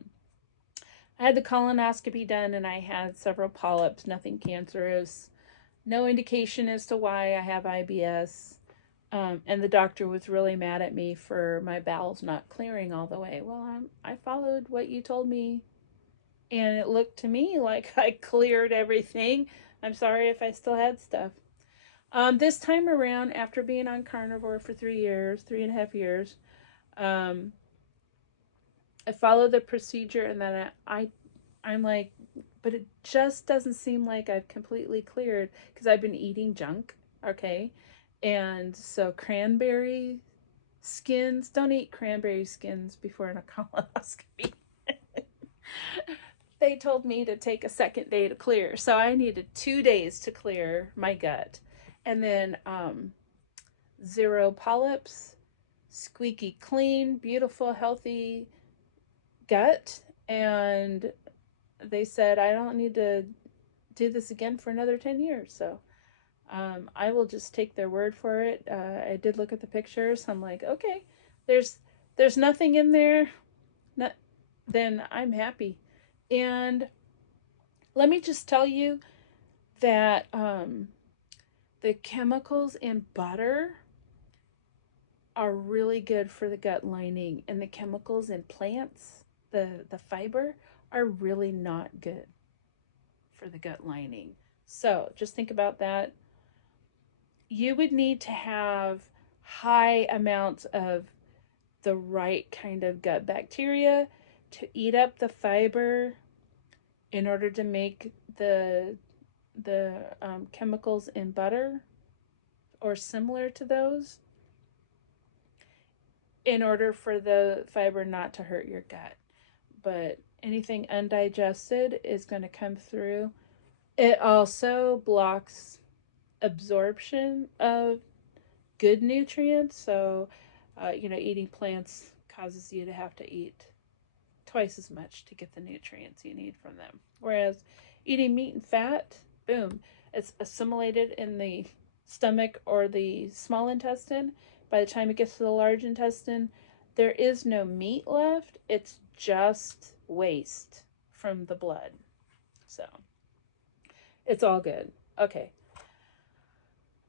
had the colonoscopy done and I had several polyps, nothing cancerous, no indication as to why I have IBS. And the doctor was really mad at me for my bowels not clearing all the way. Well, I followed what you told me, and it looked to me like I cleared everything. I'm sorry if I still had stuff. This time around, after being on carnivore for 3.5 years, um, I followed the procedure, and then I'm like, but it just doesn't seem like I've completely cleared because I've been eating junk, okay? And so cranberry skins, don't eat cranberry skins before a colonoscopy. They told me to take a second day to clear, so I needed 2 days to clear my gut. And then 0 polyps, squeaky clean, beautiful, healthy gut. And they said I don't need to do this again for another 10 years. So I will just take their word for it. I did look at the pictures. I'm like, okay, there's nothing in there. Then I'm happy. And let me just tell you that the chemicals in butter are really good for the gut lining, and the chemicals in plants, the fiber, are really not good for the gut lining. So just think about that. You would need to have high amounts of the right kind of gut bacteria to eat up the fiber in order to make the chemicals in butter or similar to those, in order for the fiber not to hurt your gut. But anything undigested is going to come through. It also blocks absorption of good nutrients. So, eating plants causes you to have to eat twice as much to get the nutrients you need from them. Whereas eating meat and fat, boom, it's assimilated in the stomach or the small intestine. By the time it gets to the large intestine, there is no meat left. It's just waste from the blood. So it's all good. Okay.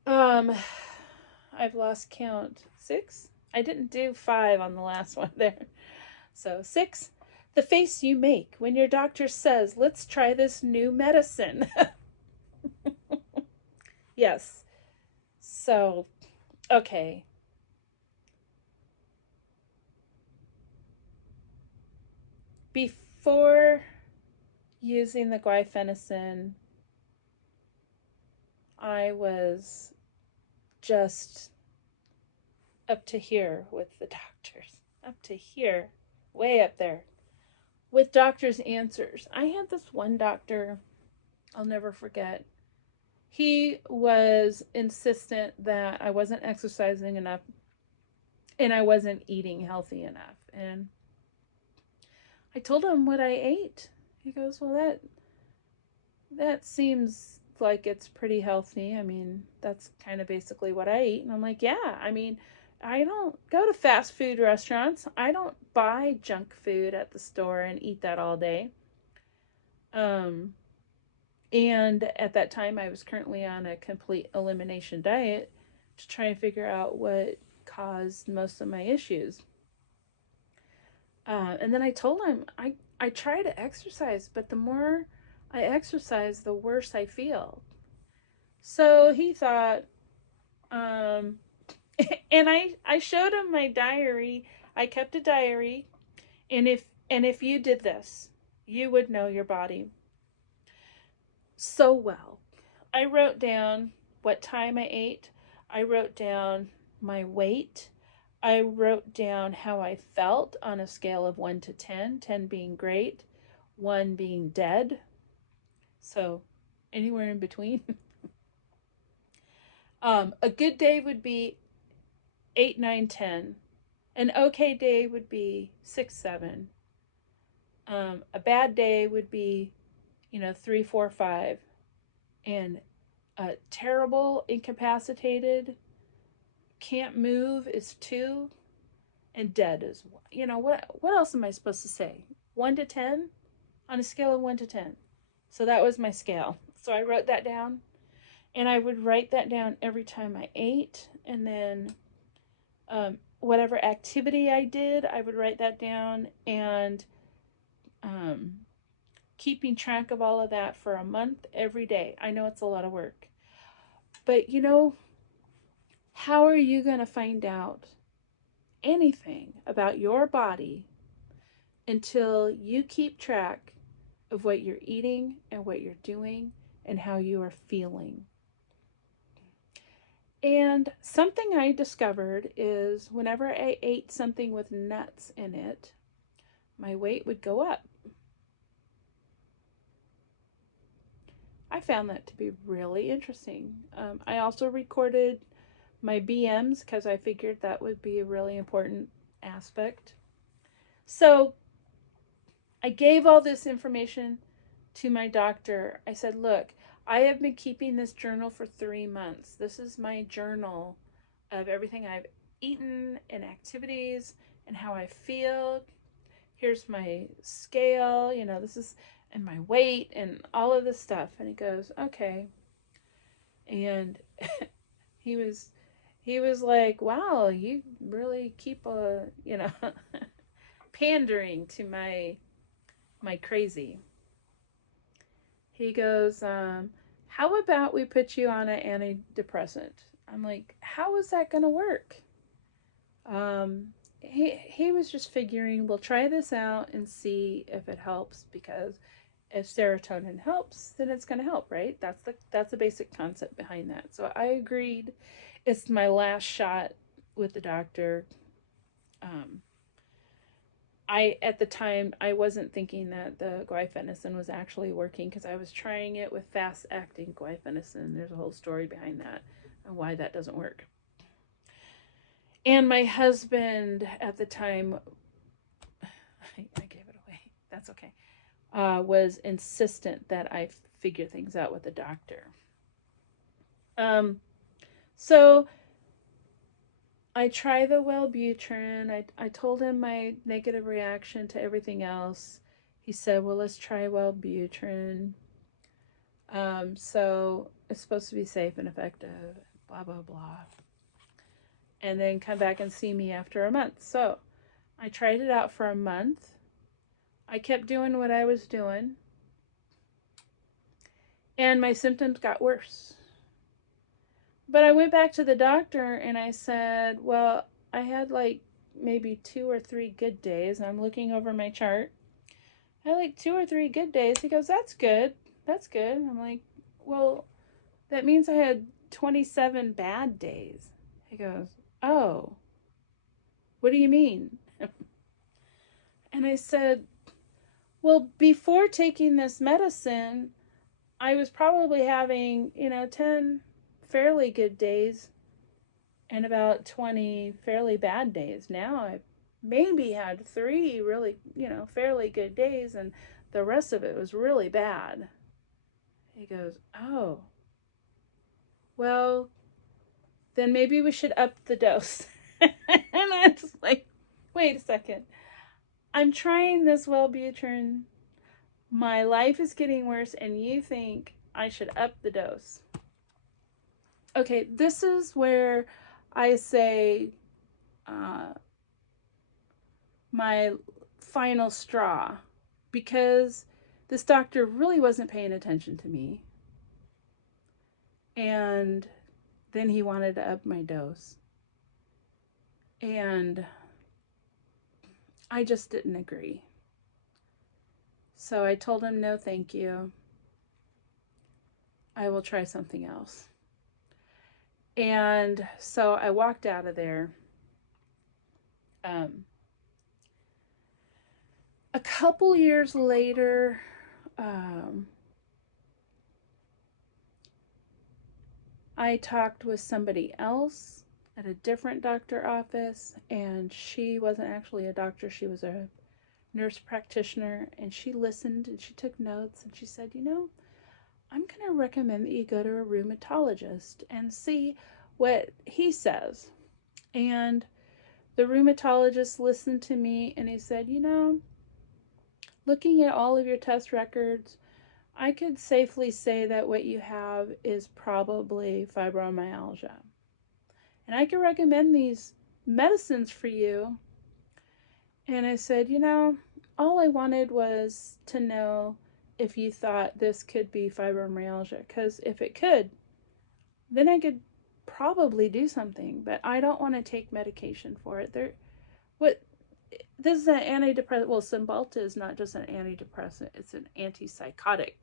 I've lost count. 6? I didn't do 5 on the last one there. So 6. The face you make when your doctor says, let's try this new medicine. Yes. So, okay. Before using the guaifenesin, I was just up to here with the doctors. Up to here. Way up there. With doctors' answers. I had this one doctor I'll never forget. He was insistent that I wasn't exercising enough and I wasn't eating healthy enough. And I told him what I ate. He goes, well, that seems like it's pretty healthy. I mean, that's kind of basically what I eat. And I'm like, yeah, I mean, I don't go to fast food restaurants. I don't buy junk food at the store and eat that all day. And at that time, I was currently on a complete elimination diet to try and figure out what caused most of my issues. And then I told him, I try to exercise, but the more I exercise, the worse I feel. So he thought, and I showed him my diary. I kept a diary, and if you did this, you would know your body so well. I wrote down what time I ate. I wrote down my weight. I wrote down how I felt on a scale of 1 to 10, 10 being great, 1 being dead. So anywhere in between. A good day would be 8, 9, 10. An okay day would be 6, 7. A bad day would be, 3, 4, 5. And terrible, incapacitated, can't move is 2, and dead is 1. What else am I supposed to say? 1 to 10 on a scale of 1 to 10. So that was my scale. So I wrote that down, and I would write that down every time I ate, and then whatever activity I did, I would write that down, and keeping track of all of that for a month every day. I know it's a lot of work, but how are you going to find out anything about your body until you keep track of what you're eating and what you're doing and how you are feeling? And something I discovered is whenever I ate something with nuts in it, my weight would go up. I found that to be really interesting. I also recorded my BMs because I figured that would be a really important aspect. So I gave all this information to my doctor. I said, look, I have been keeping this journal for 3 months. This is my journal of everything I've eaten and activities and how I feel. Here's my scale, this is, and my weight and all of this stuff. And he goes, okay. And he was like, wow, you really keep pandering to my crazy. He goes, how about we put you on an antidepressant? I'm like, how is that going to work? He was just figuring, we'll try this out and see if it helps, because if serotonin helps, then it's going to help, right? That's the basic concept behind that. So I agreed. It's my last shot with the doctor. At the time, I wasn't thinking that the guaifenesin was actually working because I was trying it with fast acting guaifenesin. There's a whole story behind that and why that doesn't work. And my husband at the time, I gave it away. That's okay. Was insistent that I figure things out with the doctor. So I try the Wellbutrin. I told him my negative reaction to everything else. He said, well, let's try Wellbutrin. So it's supposed to be safe and effective, blah, blah, blah. And then come back and see me after a month. So I tried it out for a month. I kept doing what I was doing. And my symptoms got worse. But I went back to the doctor and I said, well, I had like maybe 2 or 3 good days. I'm looking over my chart. I had like 2 or 3 good days. He goes, that's good. That's good. I'm like, well, that means I had 27 bad days. He goes, oh, what do you mean? And I said, well, before taking this medicine, I was probably having, 10 fairly good days and about 20 fairly bad days. Now I maybe had 3 really, fairly good days, and the rest of it was really bad. He goes, oh, well, then maybe we should up the dose. And I'm just like, wait a second. I'm trying this Wellbutrin. My life is getting worse, and you think I should up the dose. Okay, this is where I say my final straw, because this doctor really wasn't paying attention to me. And then he wanted to up my dose. And I just didn't agree. So I told him, no, thank you. I will try something else. And so I walked out of there. A couple years later, I talked with somebody else at a different doctor office, and she wasn't actually a doctor. She was a nurse practitioner, and she listened and she took notes, and she said, I'm going to recommend that you go to a rheumatologist and see what he says. And the rheumatologist listened to me, and he said, looking at all of your test records, I could safely say that what you have is probably fibromyalgia. And I can recommend these medicines for you. And I said, all I wanted was to know if you thought this could be fibromyalgia. Because if it could, then I could probably do something. But I don't want to take medication for it. This is an antidepressant. Well, Cymbalta is not just an antidepressant. It's an antipsychotic.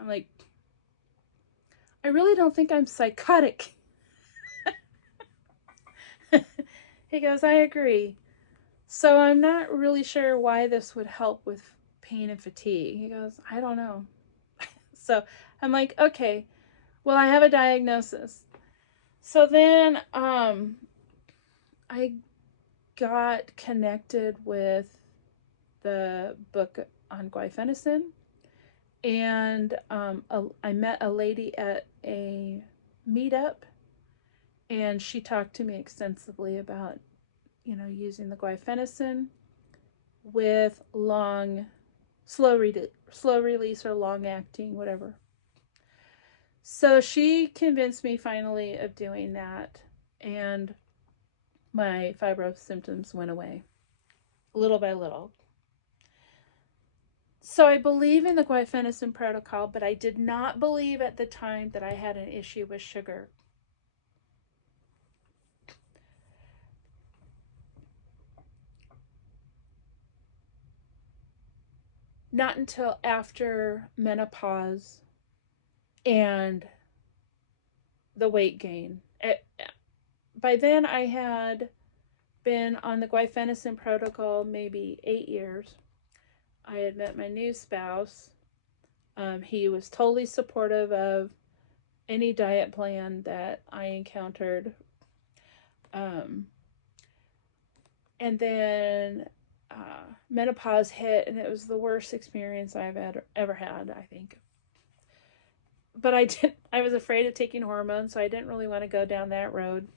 I'm like, I really don't think I'm psychotic. He goes, I agree. So I'm not really sure why this would help with pain and fatigue. He goes, I don't know. So I'm like, okay, well, I have a diagnosis. So then I got connected with the book on guaifenesin, and I met a lady at a meetup, and she talked to me extensively about using the guaifenesin with slow release or long acting, whatever. So she convinced me finally of doing that, and my fibro symptoms went away little by little. So I believe in the guaifenesin protocol, but I did not believe at the time that I had an issue with sugar. not until after menopause and the weight gain. By then, I had been on the guaifenesin protocol maybe 8 years. I had met my new spouse. He was totally supportive of any diet plan that I encountered. Um, and then menopause hit, and it was the worst experience I've ever had, I think. But I was afraid of taking hormones, so I didn't really want to go down that road.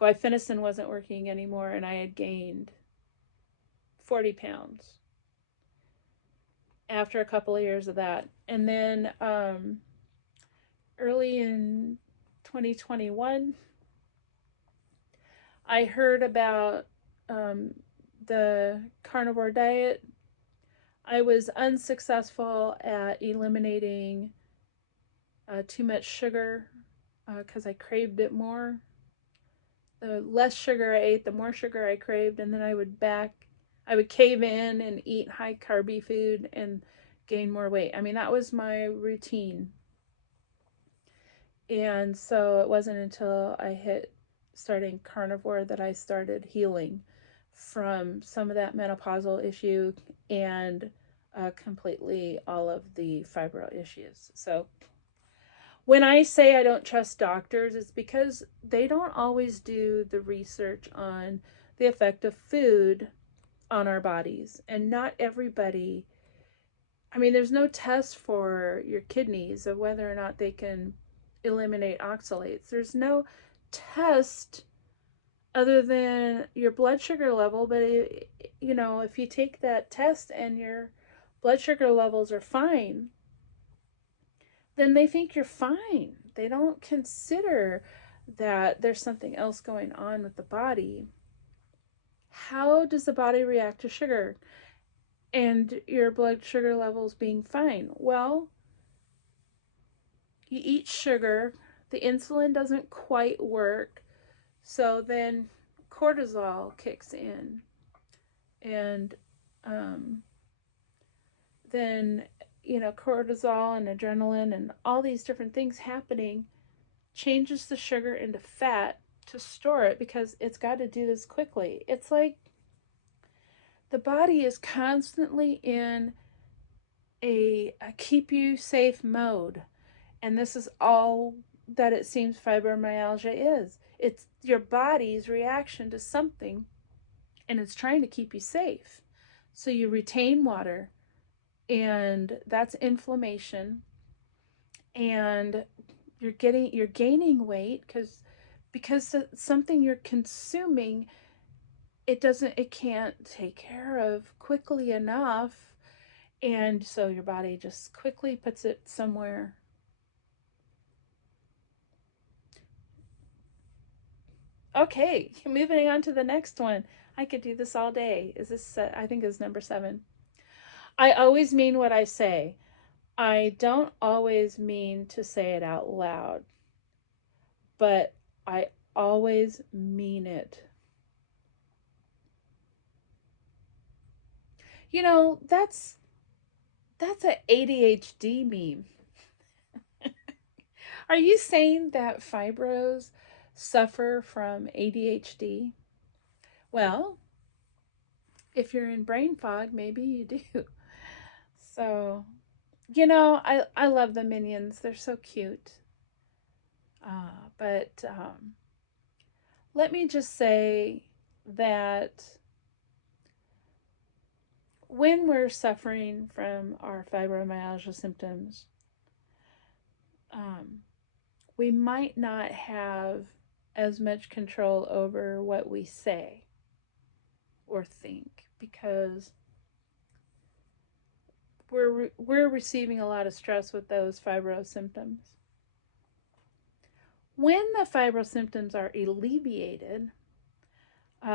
Guaifenesin wasn't working anymore, and I had gained 40 pounds after a couple of years of that. And then early in 2021, I heard about the carnivore diet. I was unsuccessful at eliminating too much sugar because I craved it more. The less sugar I ate, the more sugar I craved, and then I would cave in and eat high carby food and gain more weight. I mean, that was my routine. And so it wasn't until I hit starting carnivore that I started healing from some of that menopausal issue and completely all of the fibro issues. So when I say I don't trust doctors, it's because they don't always do the research on the effect of food on our bodies. And not everybody, I mean, there's no test for your kidneys of whether or not they can eliminate oxalates. There's no test other than your blood sugar level, but if you take that test and your blood sugar levels are fine, then they think you're fine. They don't consider that there's something else going on with the body. How does the body react to sugar and your blood sugar levels being fine? Well, you eat sugar, the insulin doesn't quite work, so then cortisol kicks in, and then cortisol and adrenaline and all these different things happening changes the sugar into fat to store it because it's got to do this quickly. It's like the body is constantly in a keep you safe mode. And this is all that it seems fibromyalgia is. It's your body's reaction to something, and it's trying to keep you safe. So you retain water, and that's inflammation. And you're gaining weight because something you're consuming, it can't take care of quickly enough, and so your body just quickly puts it somewhere. Okay, moving on to the next one. I could do this all day. Is this I think is number 7. I always mean what I say. I don't always mean to say it out loud, but I always mean it. That's a ADHD meme. Are you saying that fibros suffer from ADHD? Well, if you're in brain fog, maybe you do. So, I love the minions. They're so cute. But let me just say that when we're suffering from our fibromyalgia symptoms, we might not have as much control over what we say or think because we're receiving a lot of stress with those fibro symptoms. When the fibro symptoms are alleviated,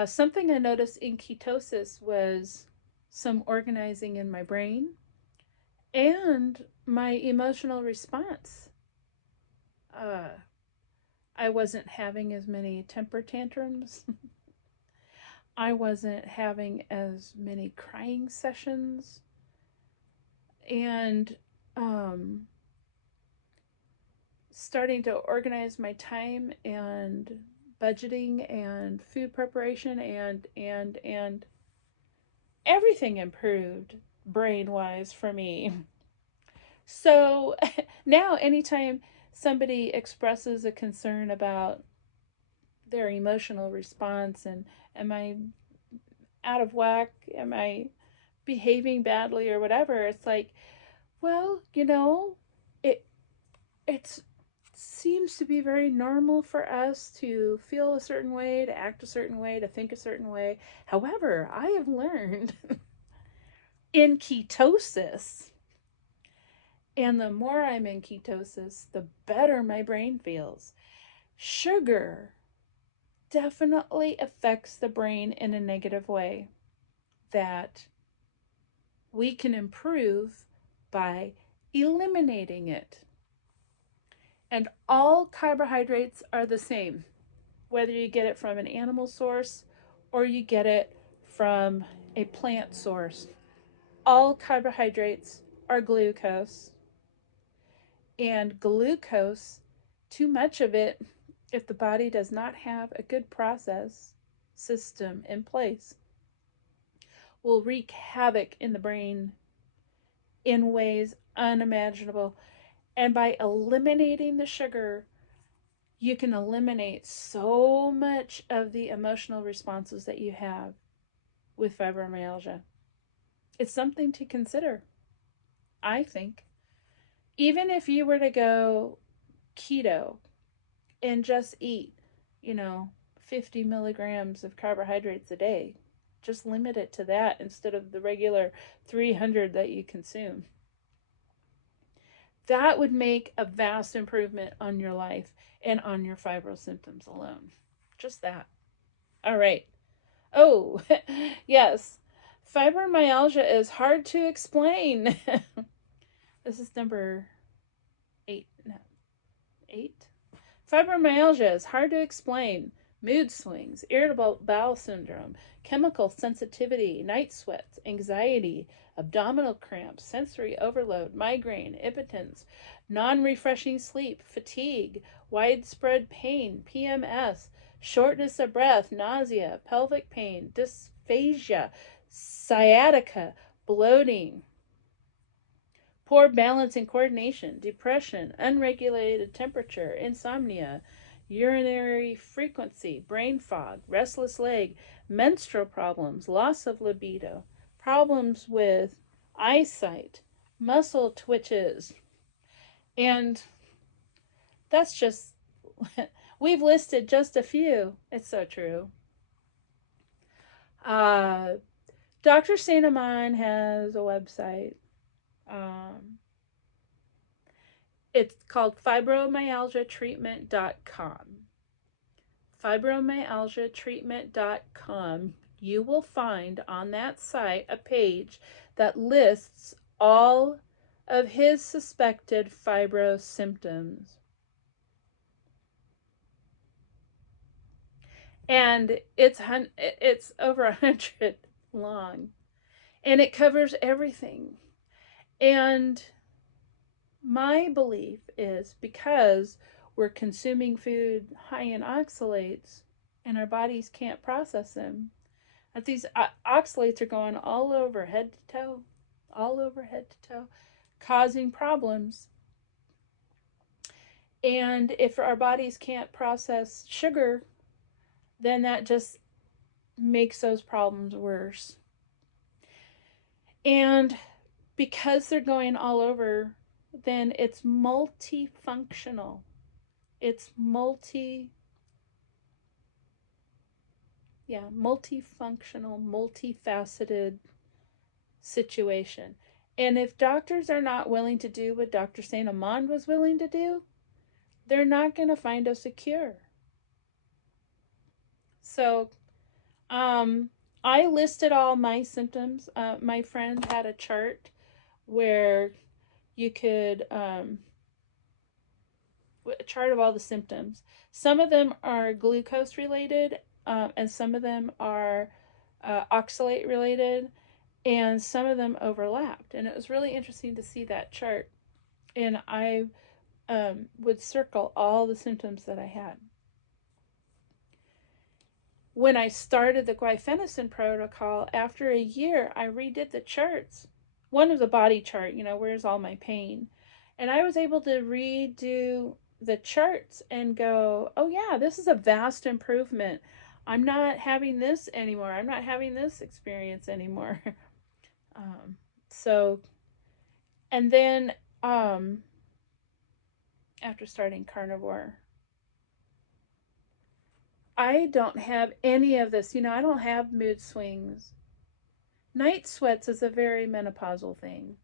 something I noticed in ketosis was some organizing in my brain and my emotional response. I wasn't having as many temper tantrums. I wasn't having as many crying sessions, and starting to organize my time and budgeting and food preparation and everything improved brain wise for me. So now anytime somebody expresses a concern about their emotional response and am I out of whack, am I behaving badly or whatever, it's like, well, it it's seems to be very normal for us to feel a certain way, to act a certain way, to think a certain way. However, I have learned in ketosis, and the more I'm in ketosis, the better my brain feels. Sugar definitely affects the brain in a negative way that we can improve by eliminating it. And all carbohydrates are the same, whether you get it from an animal source or you get it from a plant source. All carbohydrates are glucose. And glucose, too much of it, if the body does not have a good process system in place, will wreak havoc in the brain in ways unimaginable. And by eliminating the sugar, you can eliminate so much of the emotional responses that you have with fibromyalgia. It's something to consider, I think. Even if you were to go keto and just eat, 50 milligrams of carbohydrates a day, just limit it to that instead of the regular 300 that you consume. That would make a vast improvement on your life and on your fibro symptoms alone. Just that. All right. Oh, yes. Fibromyalgia is hard to explain. This is number 8. No, 8. Fibromyalgia is hard to explain. Mood swings, irritable bowel syndrome, chemical sensitivity, night sweats, anxiety, abdominal cramps, sensory overload, migraine, impotence, non-refreshing sleep, fatigue, widespread pain, PMS, shortness of breath, nausea, pelvic pain, dysphagia, sciatica, bloating, poor balance and coordination, depression, unregulated temperature, insomnia, urinary frequency, brain fog, restless leg, menstrual problems, loss of libido, problems with eyesight, muscle twitches. And that's just, we've listed just a few. It's so true. Dr. Saint Amand has a website. It's called fibromyalgiatreatment.com. Fibromyalgiatreatment.com. You will find on that site a page that lists all of his suspected fibro symptoms. And it's over 100 long. And it covers everything. And my belief is because we're consuming food high in oxalates and our bodies can't process them, that these oxalates are going all over head to toe, causing problems. And if our bodies can't process sugar, then that just makes those problems worse. And because they're going all over, then it's multifunctional. It's multifunctional, multifaceted situation. And if doctors are not willing to do what Dr. Saint Amand was willing to do, they're not going to find us a cure. So, I listed all my symptoms. My friend had a chart where you could, a chart of all the symptoms. Some of them are glucose related, and some of them are oxalate related, and some of them overlapped. And it was really interesting to see that chart. And I would circle all the symptoms that I had. When I started the glyphenicin protocol, after a year, I redid the charts. One of the body chart, where's all my pain? And I was able to redo the charts and go, oh yeah, this is a vast improvement. I'm not having this anymore. I'm not having this experience anymore. um, so, and then after starting carnivore, I don't have any of this. I don't have mood swings. Night sweats is a very menopausal thing.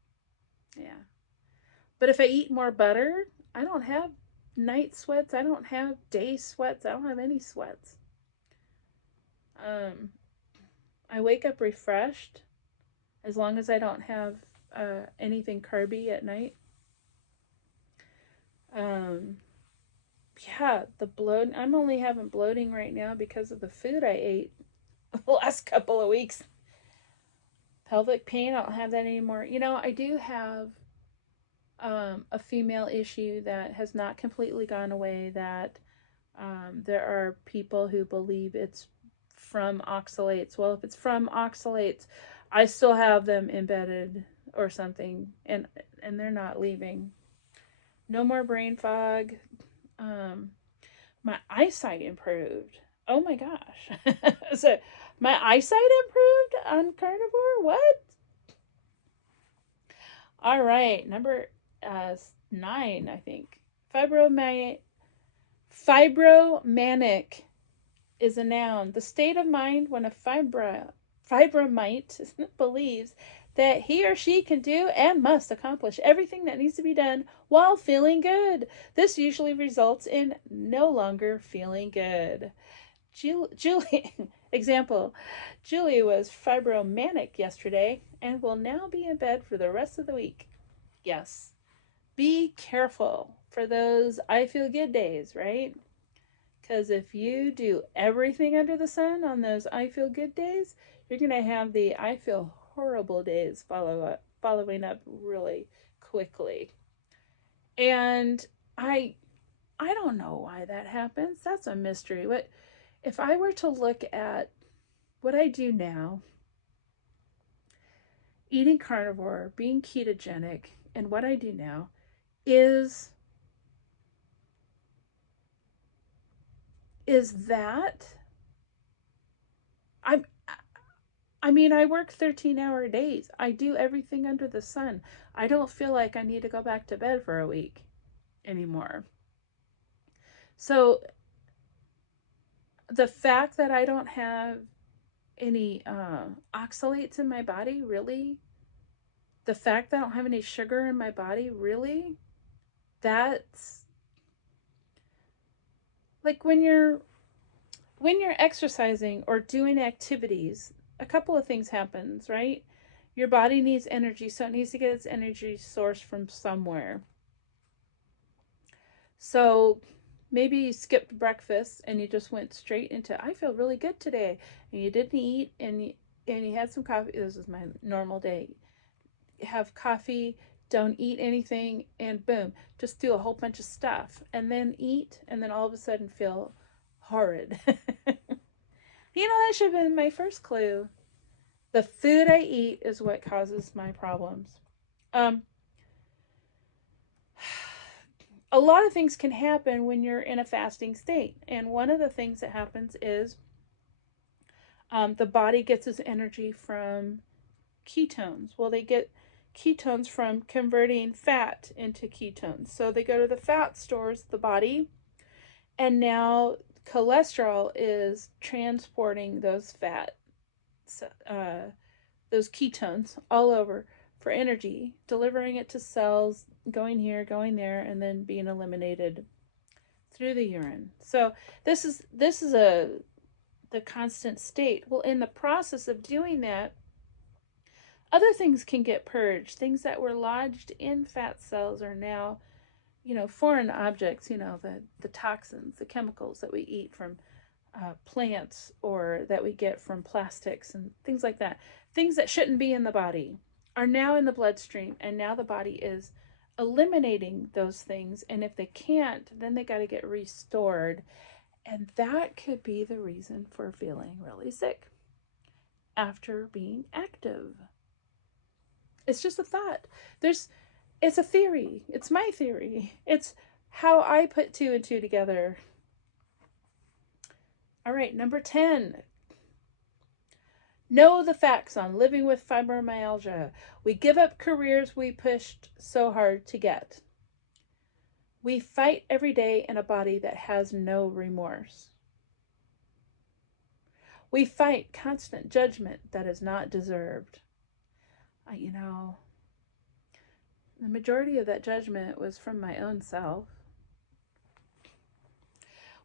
Yeah. But if I eat more butter, I don't have night sweats. I don't have day sweats. I don't have any sweats. I wake up refreshed as long as I don't have anything carby at night. Yeah, the bloat. I'm only having bloating right now because of the food I ate the last couple of weeks. Pelvic pain, I don't have that anymore. I do have a female issue that has not completely gone away, that there are people who believe it's from oxalates. Well, if it's from oxalates, I still have them embedded or something, and they're not leaving. No more brain fog. My eyesight improved. Oh my gosh. So my eyesight improved on carnivore? What? All right, number 9, I think. Fibromanic is a noun. The state of mind when a fibromite believes that he or she can do and must accomplish everything that needs to be done while feeling good. This usually results in no longer feeling good. Julie, example, Julie was fibromanic yesterday and will now be in bed for the rest of the week. Yes. Be careful for those I feel good days, right? Because if you do everything under the sun on those I feel good days, you're going to have the I feel horrible days following up really quickly. And I don't know why that happens. That's a mystery. What if I were to look at what I do now, eating carnivore, being ketogenic, and what I do now is that I work 13-hour days. I do everything under the sun. I don't feel like I need to go back to bed for a week anymore. So the fact that I don't have any oxalates in my body, really? The fact that I don't have any sugar in my body, really? That's like when you're exercising or doing activities, a couple of things happens, right? Your body needs energy, so it needs to get its energy source from somewhere. So maybe you skipped breakfast and you just went straight into I feel really good today, and you didn't eat, and you had some coffee. This is my normal day. Have coffee, don't eat anything, and boom, just do a whole bunch of stuff, and then eat, and then all of a sudden feel horrid. That should have been my first clue. The food I eat is what causes my problems. A lot of things can happen when you're in a fasting state. And one of the things that happens is the body gets its energy from ketones. Well, they get ketones from converting fat into ketones. So they go to the fat stores, the body, and now cholesterol is transporting those those ketones all over for energy, delivering it to cells, going here, going there, and then being eliminated through the urine. So this is the constant state. Well, in the process of doing that, other things can get purged. Things that were lodged in fat cells are now, foreign objects, the toxins, the chemicals that we eat from plants or that we get from plastics and things like that. Things that shouldn't be in the body are now in the bloodstream, and now the body is eliminating those things. And if they can't, then they got to get restored. And that could be the reason for feeling really sick after being active. It's just a thought. It's a theory. It's my theory. It's how I put two and two together. All right, number 10. Know the facts on living with fibromyalgia. We give up careers we pushed so hard to get. We fight every day in a body that has no remorse. We fight constant judgment that is not deserved. The majority of that judgment was from my own self.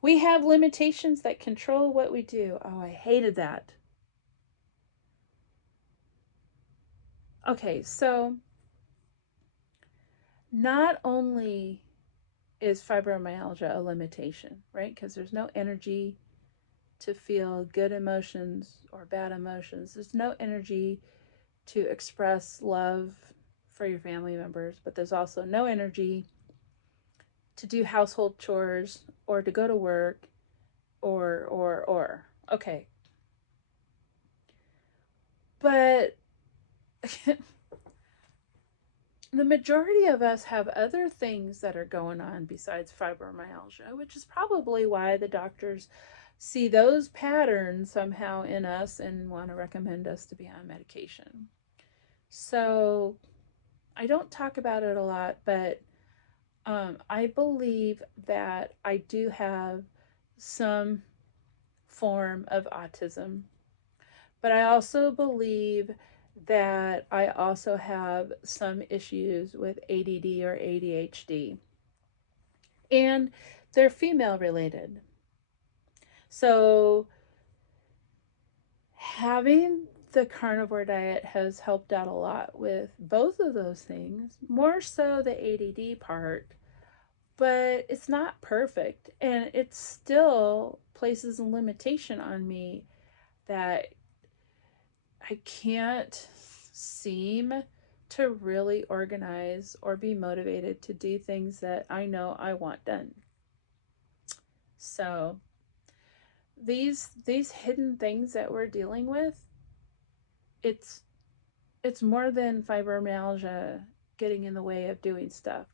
We have limitations that control what we do. Oh, I hated that. Okay, so not only is fibromyalgia a limitation, right? Because there's no energy to feel good emotions or bad emotions. There's no energy to express love for your family members, but there's also no energy to do household chores or to go to work or. Okay. But the majority of us have other things that are going on besides fibromyalgia, which is probably why the doctors see those patterns somehow in us and want to recommend us to be on medication. So I don't talk about it a lot, but I believe that I do have some form of autism, but I also believe that I also have some issues with ADD or ADHD, and they're female related. So having the carnivore diet has helped out a lot with both of those things, more so the ADD part, but it's not perfect, and it still places a limitation on me that I can't seem to really organize or be motivated to do things that I know I want done. So these hidden things that we're dealing with, it's more than fibromyalgia getting in the way of doing stuff,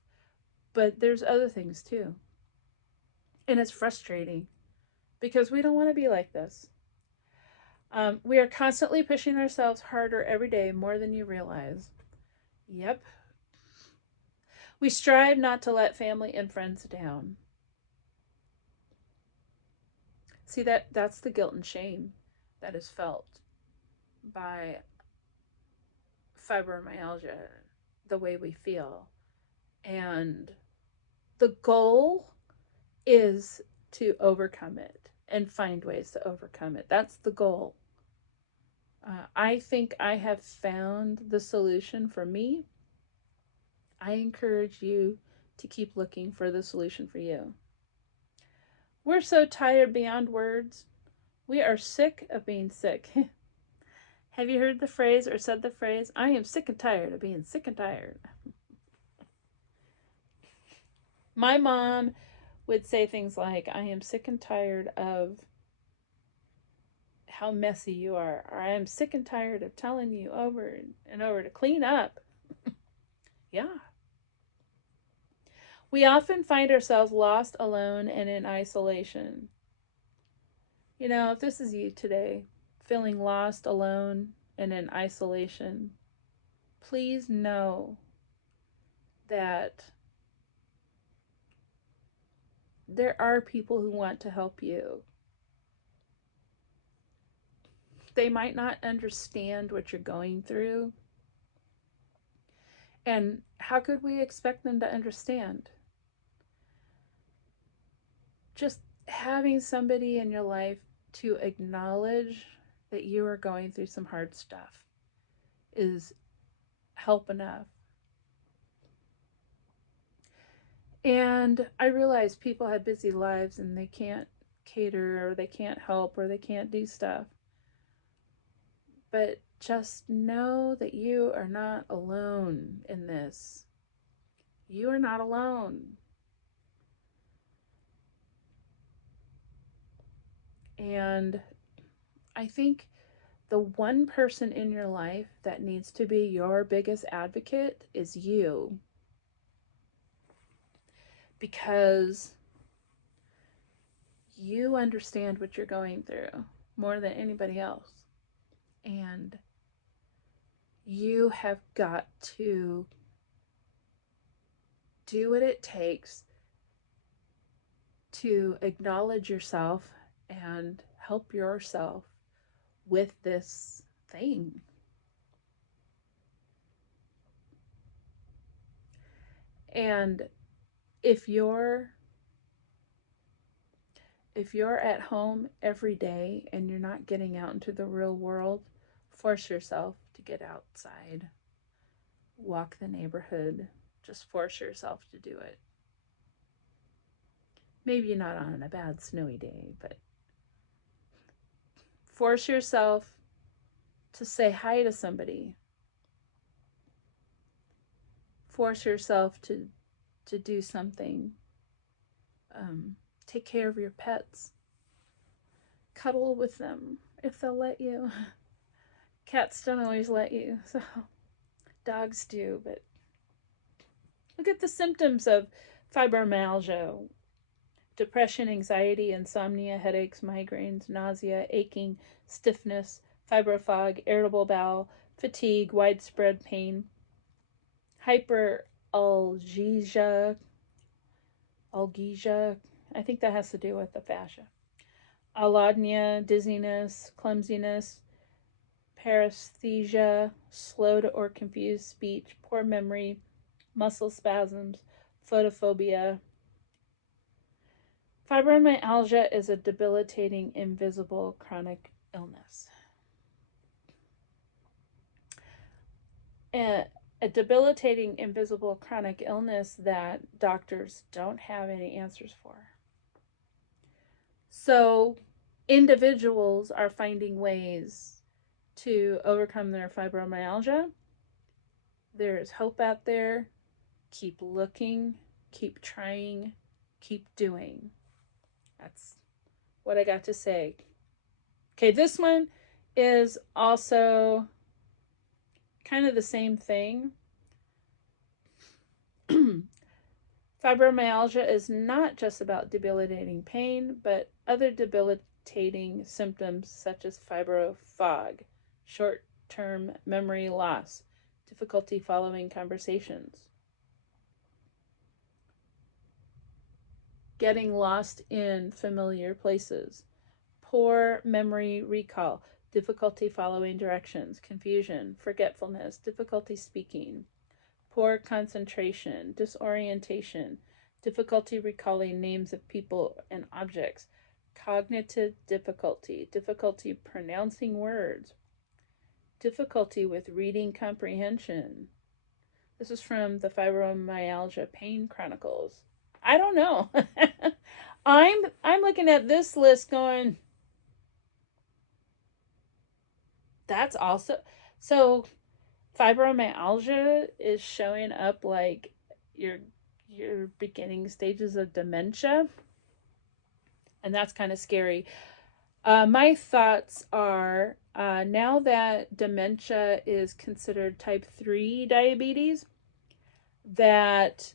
but there's other things too. And it's frustrating because we don't want to be like this. We are constantly pushing ourselves harder every day, more than you realize. Yep. We strive not to let family and friends down. See, that's the guilt and shame that is felt by fibromyalgia, the way we feel. And the goal is to overcome it and find ways to overcome it. That's the goal. I think I have found the solution for me. I encourage you to keep looking for the solution for you. We're so tired beyond words. We are sick of being sick. Have you heard the phrase or said the phrase, I am sick and tired of being sick and tired? My mom would say things like, I am sick and tired of how messy you are, or I am sick and tired of telling you over and over to clean up. Yeah. We often find ourselves lost, alone, and in isolation. If this is you today, feeling lost, alone, and in isolation, please know that there are people who want to help you. They might not understand what you're going through. And how could we expect them to understand? Just having somebody in your life to acknowledge that you are going through some hard stuff is help enough. And I realize people have busy lives and they can't cater, or they can't help, or they can't do stuff. But just know that you are not alone in this. You are not alone. And I think the one person in your life that needs to be your biggest advocate is you. Because you understand what you're going through more than anybody else. And you have got to do what it takes to acknowledge yourself and help yourself with this thing. And if you're at home every day and you're not getting out into the real world, force yourself to get outside. Walk the neighborhood. Just force yourself to do it. Maybe not on a bad snowy day, but force yourself to say hi to somebody. Force yourself to do something. Take care of your pets. Cuddle with them if they'll let you. Cats don't always let you, so dogs do, but look at the symptoms of fibromyalgia. Depression, anxiety, insomnia, headaches, migraines, nausea, aching, stiffness, fibrofog, irritable bowel, fatigue, widespread pain, hyperalgesia, I think that has to do with the fascia, allodynia, dizziness, clumsiness, paresthesia, slow to or confused speech, poor memory, muscle spasms, photophobia. Fibromyalgia is a debilitating, invisible chronic illness. A debilitating, invisible chronic illness that doctors don't have any answers for. So individuals are finding ways to overcome their fibromyalgia. There's hope out there. Keep looking, keep trying, keep doing. That's what I got to say. Okay, this one is also kind of the same thing. Fibromyalgia is not just about debilitating pain, but other debilitating symptoms such as fibrofog, short-term memory loss, difficulty following conversations, getting lost in familiar places, poor memory recall, difficulty following directions, confusion, forgetfulness, difficulty speaking, poor concentration, disorientation, difficulty recalling names of people and objects, cognitive difficulty, difficulty pronouncing words, difficulty with reading comprehension. This is from the Fibromyalgia Pain Chronicles. I don't know. I'm looking at this list going, that's also, so fibromyalgia is showing up like your beginning stages of dementia, and that's kind of scary. My thoughts are, now that dementia is considered type 3 diabetes, that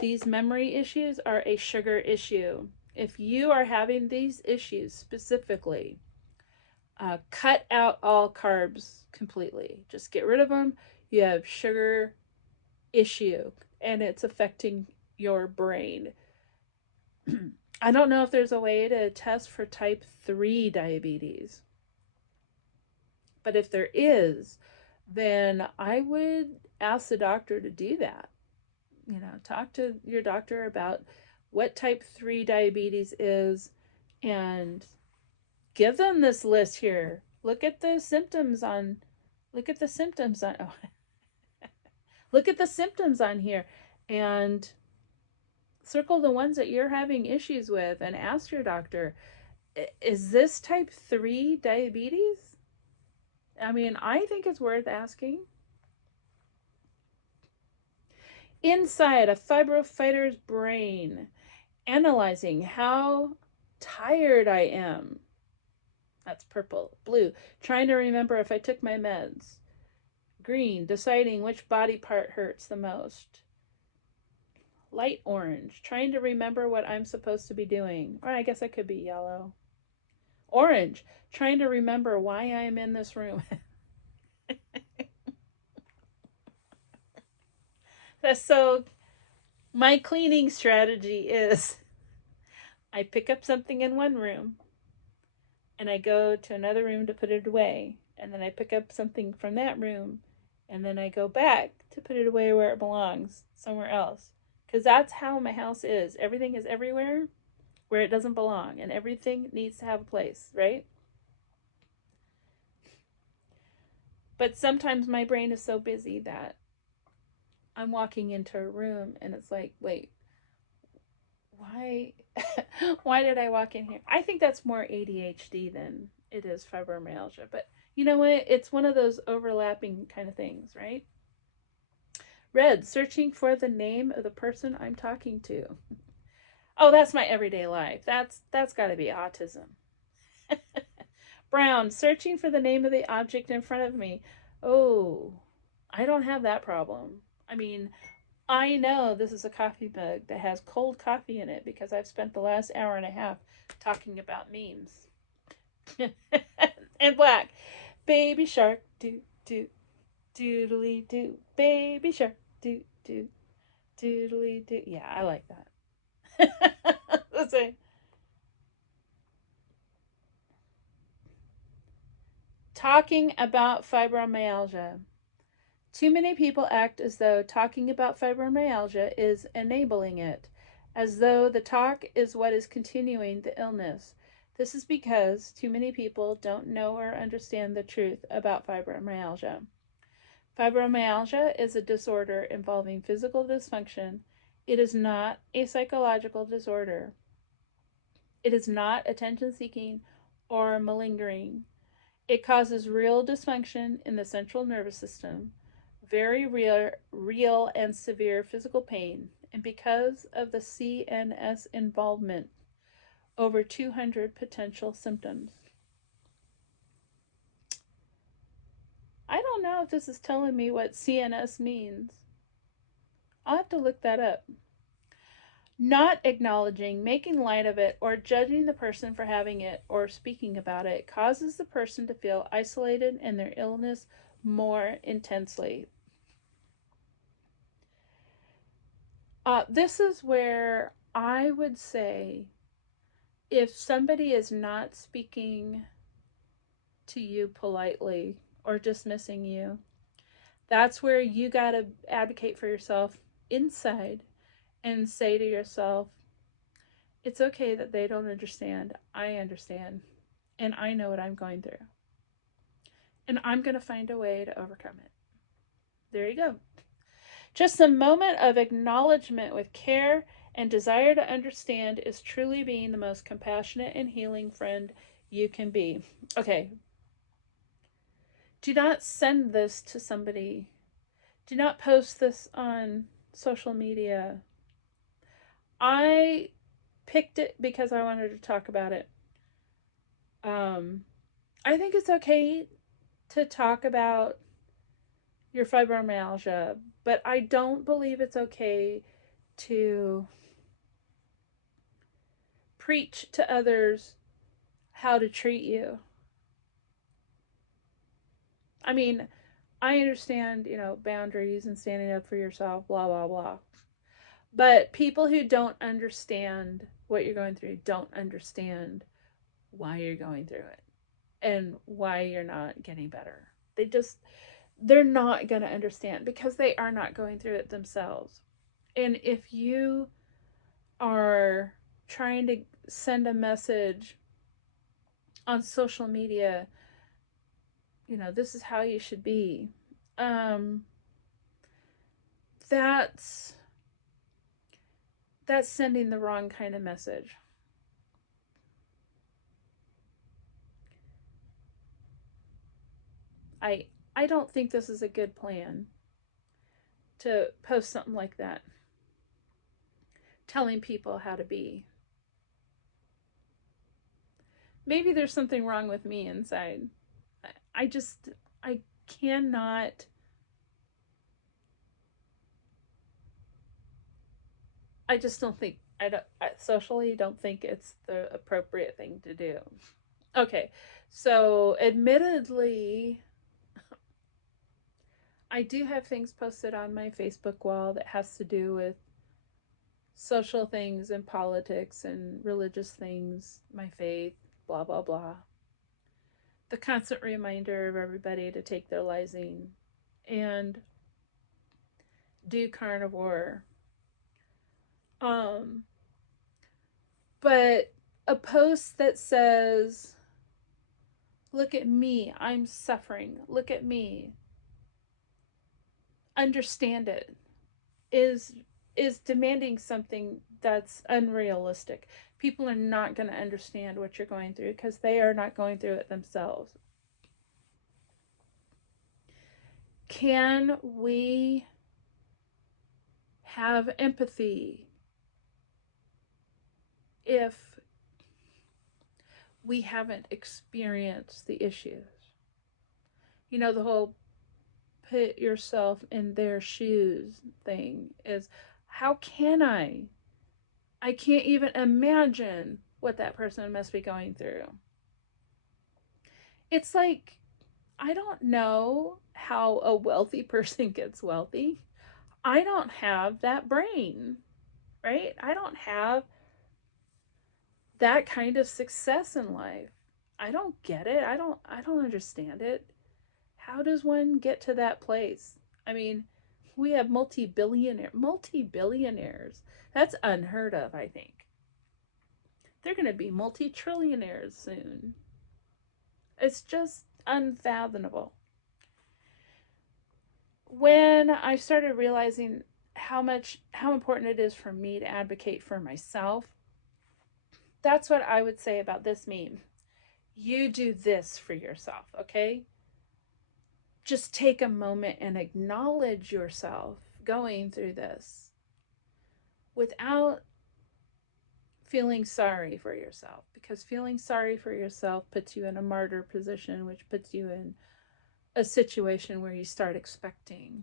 these memory issues are a sugar issue. If you are having these issues specifically, cut out all carbs completely. Just get rid of them. You have sugar issue, and it's affecting your brain. I don't know if there's a way to test for type 3 diabetes. But if there is, then I would ask the doctor to do that. You know, talk to your doctor about what type 3 diabetes is and give them this list here. Look at the symptoms on look at the symptoms on here, and Circle the ones that you're having issues with and ask your doctor, is this type 3 diabetes? I mean, I think it's worth asking. Inside a fibro fighter's brain, analyzing how tired I am. That's purple. Blue, trying to remember if I took my meds. Green, deciding which body part hurts the most. Light orange, trying to remember what I'm supposed to be doing. Or I guess I could be yellow. Orange, trying to remember why I am in this room. So my cleaning strategy is I pick up something in one room and I go to another room to put it away. And then I pick up something from that room and then I go back to put it away where it belongs, somewhere else. Because that's how my house is. Everything is everywhere where it doesn't belong, and everything needs to have a place, right? But sometimes my brain is so busy that I'm walking into a room and it's like, wait, why why did I walk in here? I think that's more ADHD than it is fibromyalgia. But you know what? It's one of those overlapping kind of things, right? Red, searching for the name of the person I'm talking to. Oh, that's my everyday life. That's got to be autism. Brown, searching for the name of the object in front of me. Oh, I don't have that problem. I mean, I know this is a coffee mug that has cold coffee in it because I've spent the last hour and a half talking about memes. And black, baby shark, do, do, doodly do, baby shark, do, do, doodly do. Yeah, I like that. Listen. Talking about fibromyalgia. Too many people act as though talking about fibromyalgia is enabling it, as though the talk is what is continuing the illness. This is because too many people don't know or understand the truth about fibromyalgia. Fibromyalgia is a disorder involving physical dysfunction. It is not a psychological disorder. It is not attention seeking or malingering. It causes real dysfunction in the central nervous system, very real and severe physical pain, and because of the CNS involvement, over 200 potential symptoms. I don't know if this is telling me what CNS means. I'll have to look that up. Not acknowledging, making light of it, or judging the person for having it or speaking about it causes the person to feel isolated and their illness more intensely. This is where I would say if somebody is not speaking to you politely or dismissing you, that's where you got to advocate for yourself inside and say to yourself, it's okay that they don't understand. I understand. And I know what I'm going through. And I'm going to find a way to overcome it. There you go. Just a moment of acknowledgement with care and desire to understand is truly being the most compassionate and healing friend you can be. Okay. Do not send this to somebody. Do not post this on social media. I picked it because I wanted to talk about it. I think it's okay to talk about your fibromyalgia, but I don't believe it's okay to preach to others how to treat you. I mean, I understand, boundaries and standing up for yourself, blah, blah, blah. But people who don't understand what you're going through don't understand why you're going through it and why you're not getting better. They're not going to understand because they are not going through it themselves. And if you are trying to send a message on social media, this is how you should be. That's that's sending the wrong kind of message. I don't think this is a good plan to post something like that, telling people how to be. Maybe there's something wrong with me inside. I just, I cannot. I just don't think, I socially don't think it's the appropriate thing to do. Okay, so admittedly, I do have things posted on my Facebook wall that has to do with social things and politics and religious things, my faith, blah, blah, blah. The constant reminder of everybody to take their lysine and do carnivore. But a post that says, look at me, I'm suffering, look at me, understand it, is demanding something that's unrealistic. People are not going to understand what you're going through because they are not going through it themselves. Can we have empathy if we haven't experienced the issues? You know, the whole put yourself in their shoes thing is, how can I? I can't even imagine what that person must be going through. It's like, I don't know how a wealthy person gets wealthy. I don't have that brain, right? I don't have that kind of success in life. I don't get it. I don't understand it. How does one get to that place? I mean, we have multi-billionaires. That's unheard of, I think. They're going to be multi-trillionaires soon. It's just unfathomable. When I started realizing how important it is for me to advocate for myself, that's what I would say about this meme. You do this for yourself, okay? Just take a moment and acknowledge yourself going through this without feeling sorry for yourself, because feeling sorry for yourself puts you in a martyr position, which puts you in a situation where you start expecting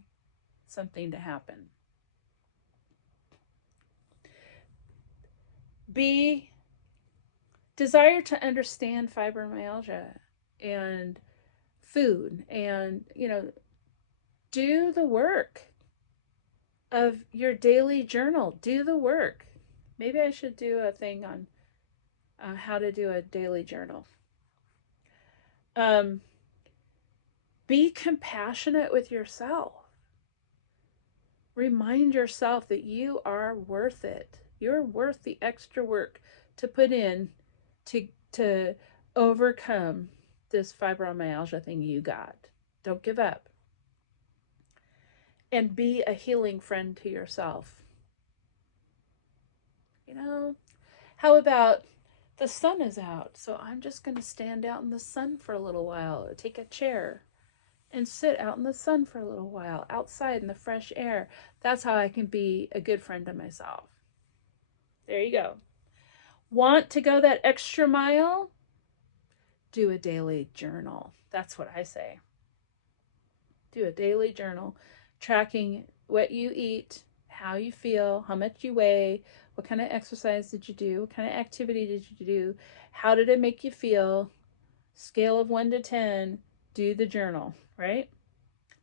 something to happen. B, desire to understand fibromyalgia and food, and, you know, do the work of your daily journal. Do the work. Maybe I should do a thing on how to do a daily journal. Be compassionate with yourself. Remind yourself that you are worth it. You're worth the extra work to put in to overcome this fibromyalgia thing you got. Don't give up. And be a healing friend to yourself. You know, how about the sun is out, so I'm just going to stand out in the sun for a little while, or take a chair and sit out in the sun for a little while, outside in the fresh air. That's how I can be a good friend to myself. There you go. Want to go that extra mile? Do a daily journal. That's what I say. Do a daily journal, tracking what you eat, how you feel, how much you weigh, what kind of exercise did you do, what kind of activity did you do, how did it make you feel, scale of 1 to 10, do the journal, right?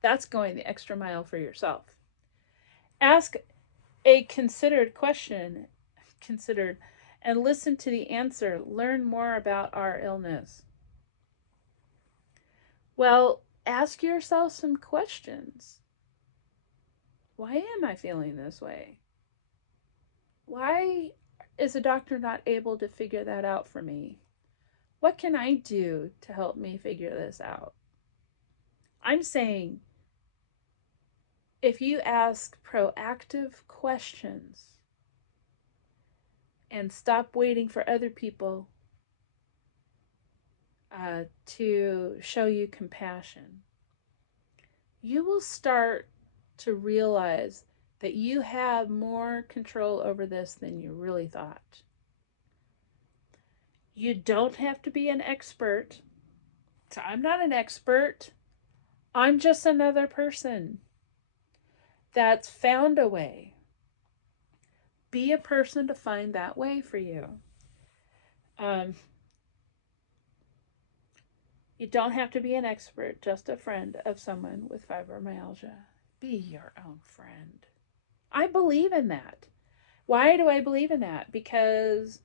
That's going the extra mile for yourself. Ask a considered question, and listen to the answer. Learn more about our illness. Well, ask yourself some questions. Why am I feeling this way? Why is a doctor not able to figure that out for me? What can I do to help me figure this out? I'm saying, if you ask proactive questions, and stop waiting for other people to show you compassion, you will start to realize that you have more control over this than you really thought. You don't have to be an expert. So I'm not an expert. I'm just another person that's found a way. Be a person to find that way for you. You don't have to be an expert, just a friend of someone with fibromyalgia. Be your own friend. I believe in that. Why do I believe in that? Because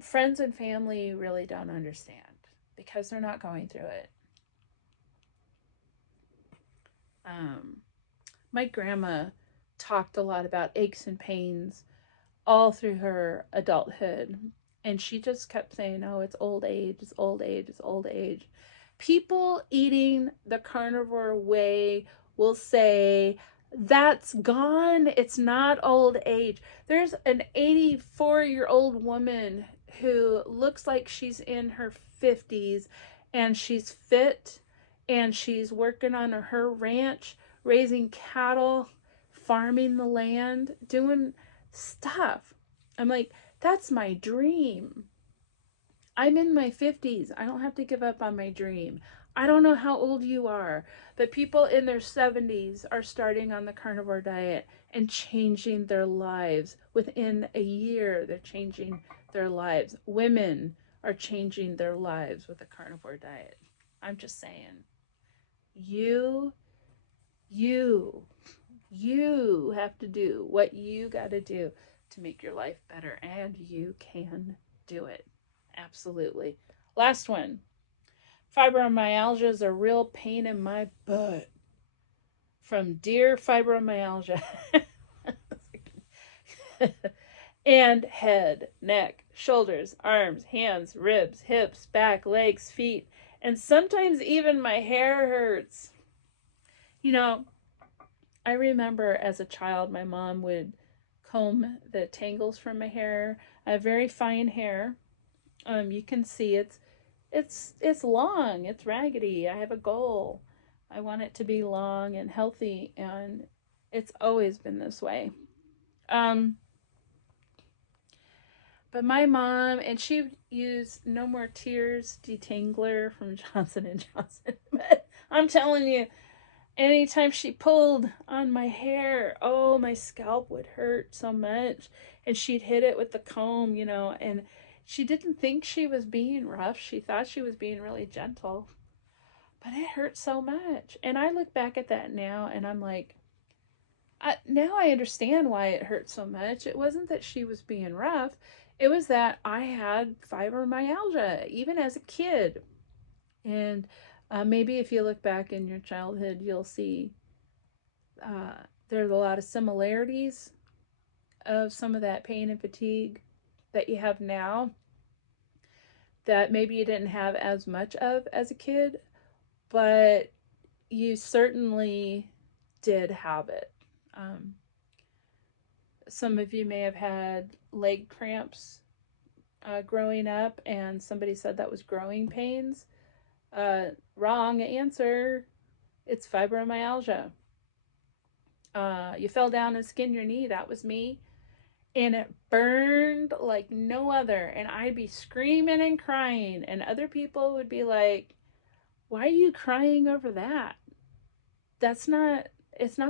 friends and family really don't understand because they're not going through it. My grandma talked a lot about aches and pains all through her adulthood. And she just kept saying, oh, it's old age, it's old age, it's old age. People eating the carnivore way will say, that's gone. It's not old age. There's an 84-year-old woman who looks like she's in her 50s and she's fit and she's working on her ranch, raising cattle, farming the land, doing stuff. I'm like, that's my dream. I'm in my 50s. I don't have to give up on my dream. I don't know how old you are, but people in their 70s are starting on the carnivore diet and changing their lives. Within a year, they're changing their lives. Women are changing their lives with a carnivore diet. I'm just saying. You have to do what you got to do to make your life better, and you can do it. Absolutely. Last one. Fibromyalgia is a real pain in my butt. From Dear Fibromyalgia. And head, neck, shoulders, arms, hands, ribs, hips, back, legs, feet, and sometimes even my hair hurts. You know, I remember as a child, my mom would comb the tangles from my hair. I have very fine hair. You can see it's long, it's raggedy. I have a goal. I want it to be long and healthy, and it's always been this way. Um, but my mom, and she would use No More Tears detangler from Johnson and Johnson. But I'm telling you, anytime she pulled on my hair, oh, my scalp would hurt so much. And she'd hit it with the comb, and she didn't think she was being rough. She thought she was being really gentle. But it hurt so much. And I look back at that now and I'm like, now I understand why it hurt so much. It wasn't that she was being rough. It was that I had fibromyalgia, even as a kid. And maybe if you look back in your childhood, you'll see there's a lot of similarities of some of that pain and fatigue that you have now that maybe you didn't have as much of as a kid, but you certainly did have it. Some of you may have had leg cramps growing up, and somebody said that was growing pains. Wrong answer. It's fibromyalgia. You fell down and skinned your knee. That was me. And it burned like no other. And I'd be screaming and crying. And other people would be like, why are you crying over that? It's not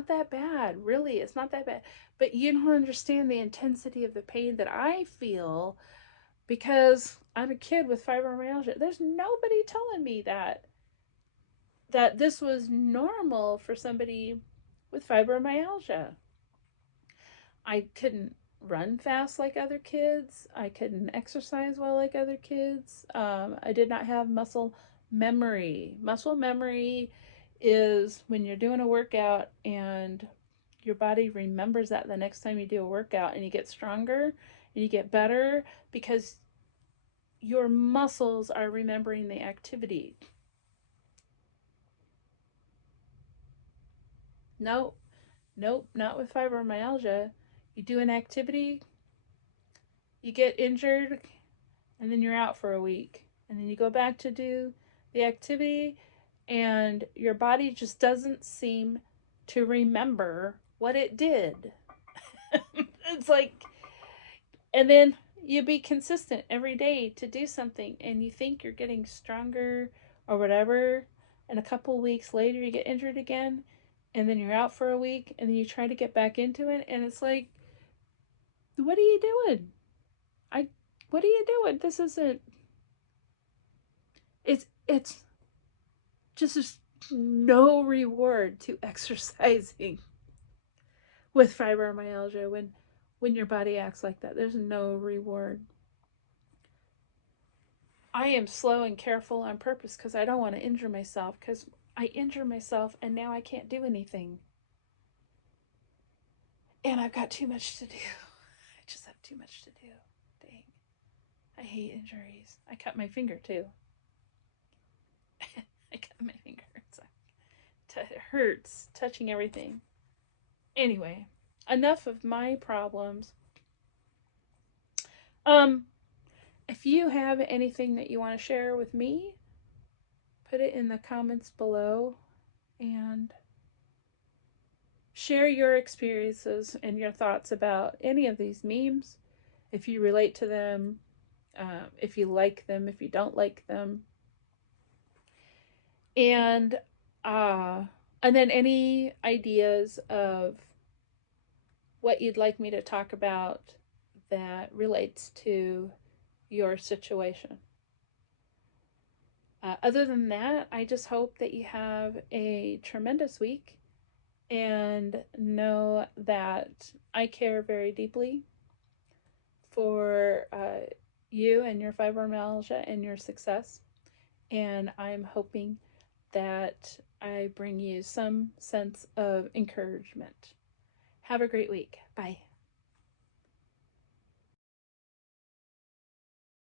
that bad. Really, it's not that bad. But you don't understand the intensity of the pain that I feel because I'm a kid with fibromyalgia. There's nobody telling me that this was normal for somebody with fibromyalgia. I couldn't run fast like other kids. I couldn't exercise well like other kids. I did not have muscle memory. Muscle memory is when you're doing a workout and your body remembers that the next time you do a workout, and you get stronger and you get better because your muscles are remembering the activity. Nope, not with fibromyalgia. You do an activity, You get injured, and then you're out for a week. And then you go back to do the activity, and your body just doesn't seem to remember what it did. It's like, and then you be consistent every day to do something, and you think you're getting stronger or whatever, and a couple weeks later you get injured again, and then you're out for a week, and then you try to get back into it, and it's like, what are you doing? What are you doing? This isn't. It's just no reward to exercising with fibromyalgia when your body acts like that. There's no reward. I am slow and careful on purpose because I don't want to injure myself, because I injure myself and now I can't do anything. And I've got too much to do. I just have too much to do. Dang. I hate injuries. I cut my finger too. I cut my finger. It hurts touching everything. Anyway, enough of my problems. If you have anything that you want to share with me, put it in the comments below and share your experiences and your thoughts about any of these memes. If you relate to them, if you like them, if you don't like them. And then any ideas of what you'd like me to talk about that relates to your situation. Other than that, I just hope that you have a tremendous week and know that I care very deeply for you and your fibromyalgia and your success. And I'm hoping that I bring you some sense of encouragement. Have a great week. Bye.